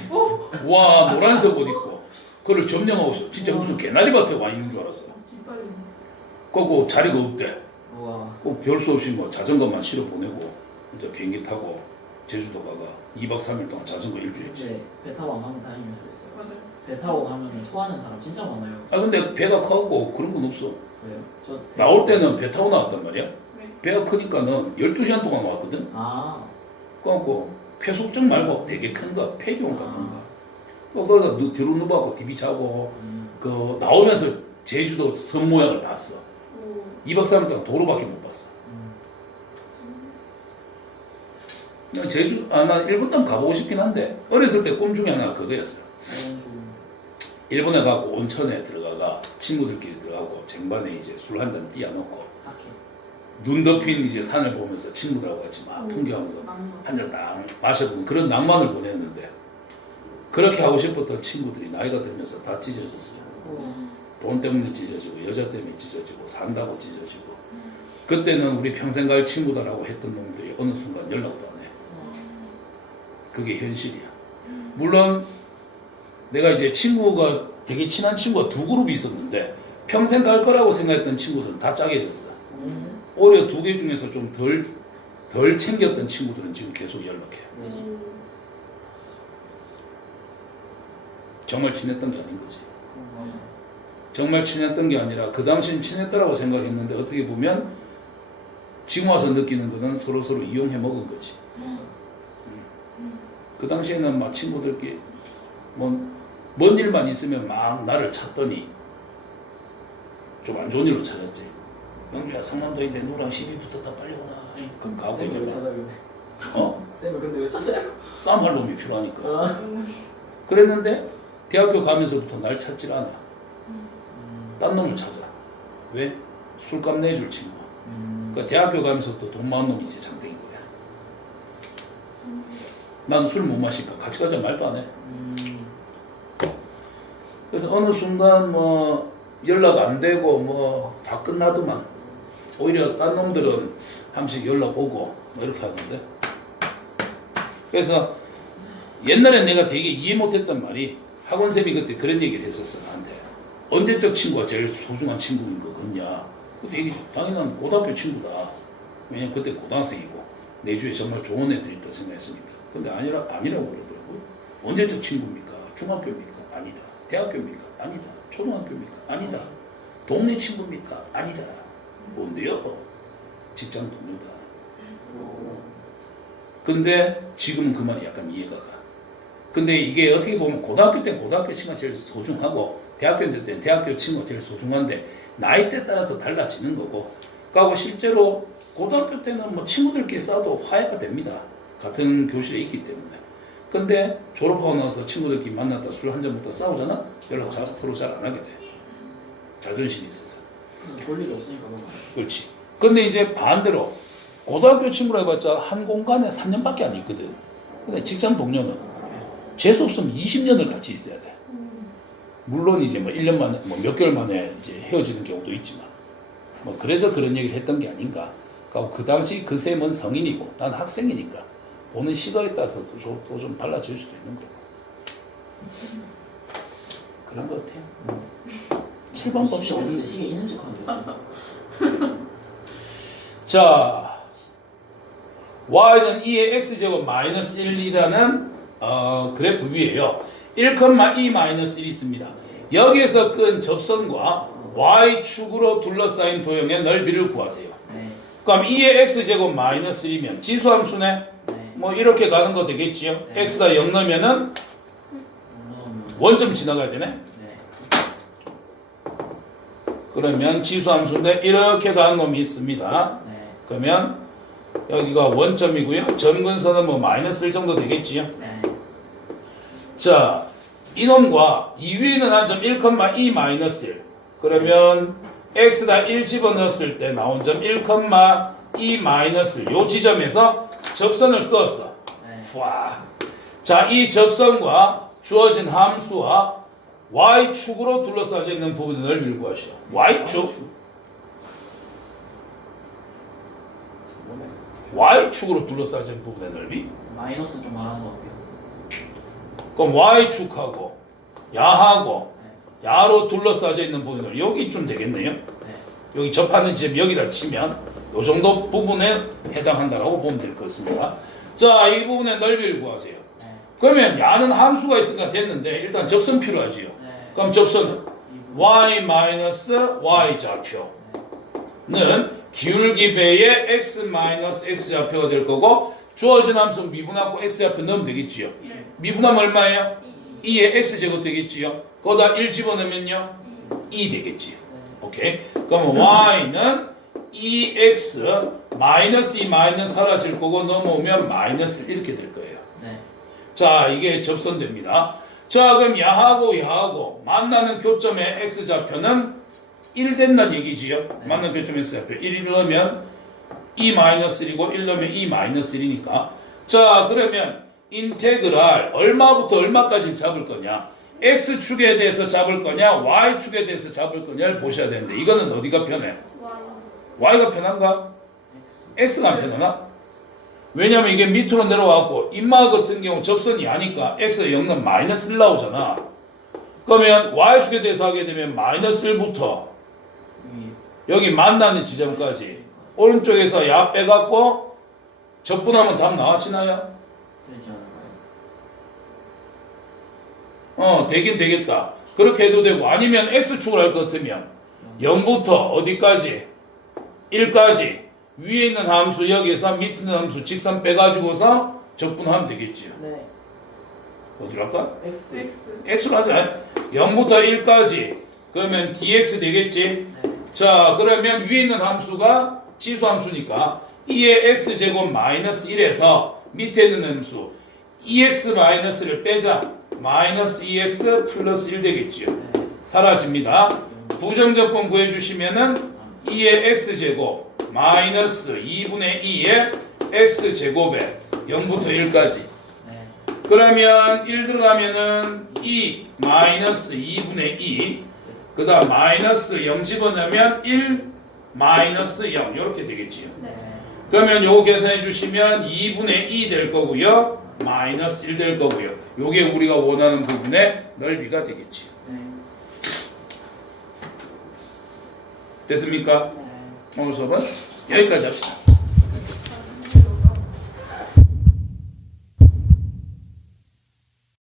와 노란색 옷 입고 그걸 점령하고 진짜 무슨 개나리밭에 와 있는 줄 알았어. 기빨리. 그거 자리가 없대. 우와. 별수 없이 뭐 자전거만 실어 보내고 이제 비행기 타고 제주도 가가 2박 3일 동안 자전거 일주했지. 근데 배 타고 안 가면 다행일 수 있어요. 맞아요. 배 타고 가면 토하는 사람 진짜 많아요. 근데 배가 커갖고 그런 건 없어. 왜요? 저 나올 때는 배 타고 나왔단 말이야. 네. 배가 크니까는 12시간 동안 나왔거든. 아. 그래갖고 폐속증 말고 되게 큰 거, 폐비온가 뭔가. 거기서 뒤로 누워갖고 TV 자고 그 나오면서 제주도 섬 모양을 봤어. 오. 2박 3일 동안 도로밖에 못 봤어. 난 난 일본도 한번 가보고 싶긴 한데 어렸을 때 꿈 중에 하나가 그거였어요. 일본에 가고 온천에 들어가가 친구들끼리 들어가고 쟁반에 이제 술 한 잔 띄워놓고 사케. 눈 덮인 이제 산을 보면서 친구들하고 같이 막 풍경하면서 낭만. 한 잔 딱 마셔보는 그런 낭만을 보냈는데 그렇게 하고 싶었던 친구들이 나이가 들면서 다 찢어졌어요. 돈 때문에 찢어지고 여자 때문에 찢어지고 산다고 찢어지고 그때는 우리 평생 갈 친구다라고 했던 놈들이 어느 순간 연락도 안 해. 그게 현실이야. 물론 내가 이제 친구가 되게 친한 친구가 두 그룹이 있었는데 평생 갈 거라고 생각했던 친구들은 다 짜게졌어. 오히려 두 개 중에서 좀 덜 챙겼던 친구들은 지금 계속 연락해. 정말 친했던 게 아닌 거지. 정말 친했던 게 아니라 그 당시엔 친했다라고 생각했는데 어떻게 보면 지금 와서 느끼는 거는 서로 이용해 먹은 거지. 그 당시에는 막 친구들끼리 뭔 일만 있으면 막 나를 찾더니 좀 안 좋은 일로 찾았지. 영주야 성남도인데 누구랑 시비 붙었다 빨리 오라. 그럼 가고 이제 막 쌤을 근데 왜 찾아요? 싸움할 놈이 필요하니까. 그랬는데 대학교 가면서부터 날 찾질 않아. 딴 놈을 찾아. 왜? 술값 내줄 친구. 그러니까 대학교 가면서부터 돈 많은 놈이 이제 장땡인 거야. 난 술 못 마시니까 같이 가자 말도 안 해. 그래서 어느 순간 뭐 연락 안 되고 뭐 다 끝나더만 오히려 딴 놈들은 한 번씩 연락 오고 뭐 이렇게 하는데 그래서 옛날에 내가 되게 이해 못했던 말이 학원쌤이 그때 그런 얘기를 했었어 나한테. 언제적 친구가 제일 소중한 친구인 거 같냐? 그때 당연한 고등학교 친구다. 왜냐면 그때 고등학생이고 내 주위에 정말 좋은 애들이 있다 생각했으니까. 근데 아니라고 그러더라고요. 언제적 친구입니까? 중학교입니까? 아니다. 대학교입니까? 아니다. 초등학교입니까? 아니다. 동네 친구입니까? 아니다. 뭔데요? 직장 동료다. 근데 지금은 그 말이 약간 이해가 가. 근데 이게 어떻게 보면 고등학교 때는 고등학교 친구가 제일 소중하고 대학교 때는 대학교 친구가 제일 소중한데 나이대 따라서 달라지는 거고 그리고 실제로 고등학교 때는 뭐 친구들끼리 싸워도 화해가 됩니다. 같은 교실에 있기 때문에. 근데 졸업하고 나서 친구들끼리 만났다 술 한 잔 먹다 싸우잖아? 서로 잘 안 하게 돼. 자존심이 있어서. 볼 일이 없으니까 그런 거야. 그렇지. 근데 이제 반대로 고등학교 친구라 해봤자 한 공간에 3년밖에 안 있거든. 근데 직장 동료는 재수 없으면 20년을 같이 있어야 돼. 물론 이제 뭐 1년 만에, 뭐 몇 개월 만에 이제 헤어지는 경우도 있지만, 뭐 그래서 그런 얘기를 했던 게 아닌가. 그러니까 그 당시 그 쌤은 성인이고, 난 학생이니까 보는 시각에 따라서 또 좀 달라질 수도 있는 거고. 그런 것 같아요. 7번 봅시다. 근데 시계 있는 척하는 거 자, y는 2의 x제곱 마이너스 1이라는 그래프 위에요. 1,2-1이 있습니다. 여기에서 끈 접선과 y축으로 둘러싸인 도형의 넓이를 구하세요. 네. 그럼 2의 x제곱 마이너스 1이면 지수함수네? 네. 뭐 이렇게 가는 거 되겠지요? 네. x가 0 넣으면은 원점 지나가야 되네? 네. 그러면 지수함수인데 이렇게 가는 놈이 있습니다. 네. 그러면 여기가 원점이고요. 점근선은 뭐 마이너스 1 정도 되겠지요. 네. 자, 이놈과 이 위에는 한 점 1,2 마이너스 1. 그러면 x가 1 집어넣었을 때 나온 점 1,2 마이너스 1. 요 지점에서 접선을 그었어. 네. 와. 자, 이 접선과 주어진 함수와 y축으로 둘러싸여 있는 부분의 넓이를 구하시오. y축? y축으로 둘러싸여 있는 부분의 넓이? 마이너스 좀 말하는 것 같아요. 그럼 y축하고 야하고 야로 둘러싸여 있는 부분의 넓이 여기쯤 되겠네요. 네. 여기 접하는 지점 여기라 치면 이 정도 부분에 해당한다고 보면 될 것 같습니다. 자, 이 부분의 넓이를 구하세요. 네. 그러면 야는 함수가 있으니까 됐는데 일단 접선 필요하지요. 네. 그럼 접선은 이 부분. y 좌표는 기울기 배의 x 좌표가 될 거고 주어진 함수 미분하고 x 좌표 넣으면 되겠지요. 네. 미분하면 얼마예요? 2의 x제곱 되겠지요. 거기다 1 집어넣으면요 2 되겠지요. 오케이. 그러면 y는 2x 마이너스 2 마이너스 사라질 거고 넘어오면 마이너스 1 이렇게 될 거예요. 네. 자, 이게 접선됩니다. 자, 그럼 야하고 만나는 교점의 x좌표는 1 된다는 얘기지요. 네. 만나는 교점의 x좌표 1을 넣으면 2-1이고 1 넣으면 2-1이니까 자, 그러면 인테그랄 얼마부터 얼마까지 잡을 거냐, x축에 대해서 잡을 거냐 y축에 대해서 잡을 거냐를 보셔야 되는데 이거는 어디가 편해? y가 편한가? x가 안 편하나? 왜냐면 이게 밑으로 내려와갖고 인마 같은 경우 접선이 아니까 x가 0은 마이너스 1 나오잖아. 그러면 y축에 대해서 하게 되면 마이너스 1부터 여기 만나는 지점까지 오른쪽에서 야 빼갖고 적분하면 답 나와지나요? 되지 않을까요? 되긴 되겠다. 그렇게 해도 되고 아니면 x축을 할 것 같으면 0부터 어디까지? 1까지 위에 있는 함수 여기에서 밑에 있는 함수 직선 빼가지고서 적분하면 되겠지요. 네. 어디로 할까? X. x로 하자. 0부터 1까지 그러면 dx 되겠지. 네. 자, 그러면 위에 있는 함수가 지수함수니까 2의 x제곱 마이너스 1에서 밑에 있는 함수 2x 마이너스를 빼자. 마이너스 2x 플러스 1 되겠지요. 네. 사라집니다. 부정적분 구해주시면은 2의 x제곱 마이너스 2분의 2의 x제곱에 0부터 1까지. 네. 그러면 1 들어가면은 2 마이너스 2분의 2, 그 다음 마이너스 0 집어넣으면 1 마이너스 0 이렇게 되겠지요. 네. 그러면 요거 계산해 주시면 2분의 2 될 거고요. 마이너스 1 될 거고요. 요게 우리가 원하는 부분의 넓이가 되겠지요. 네. 됐습니까? 네. 오늘 수업은 여기까지 합시다.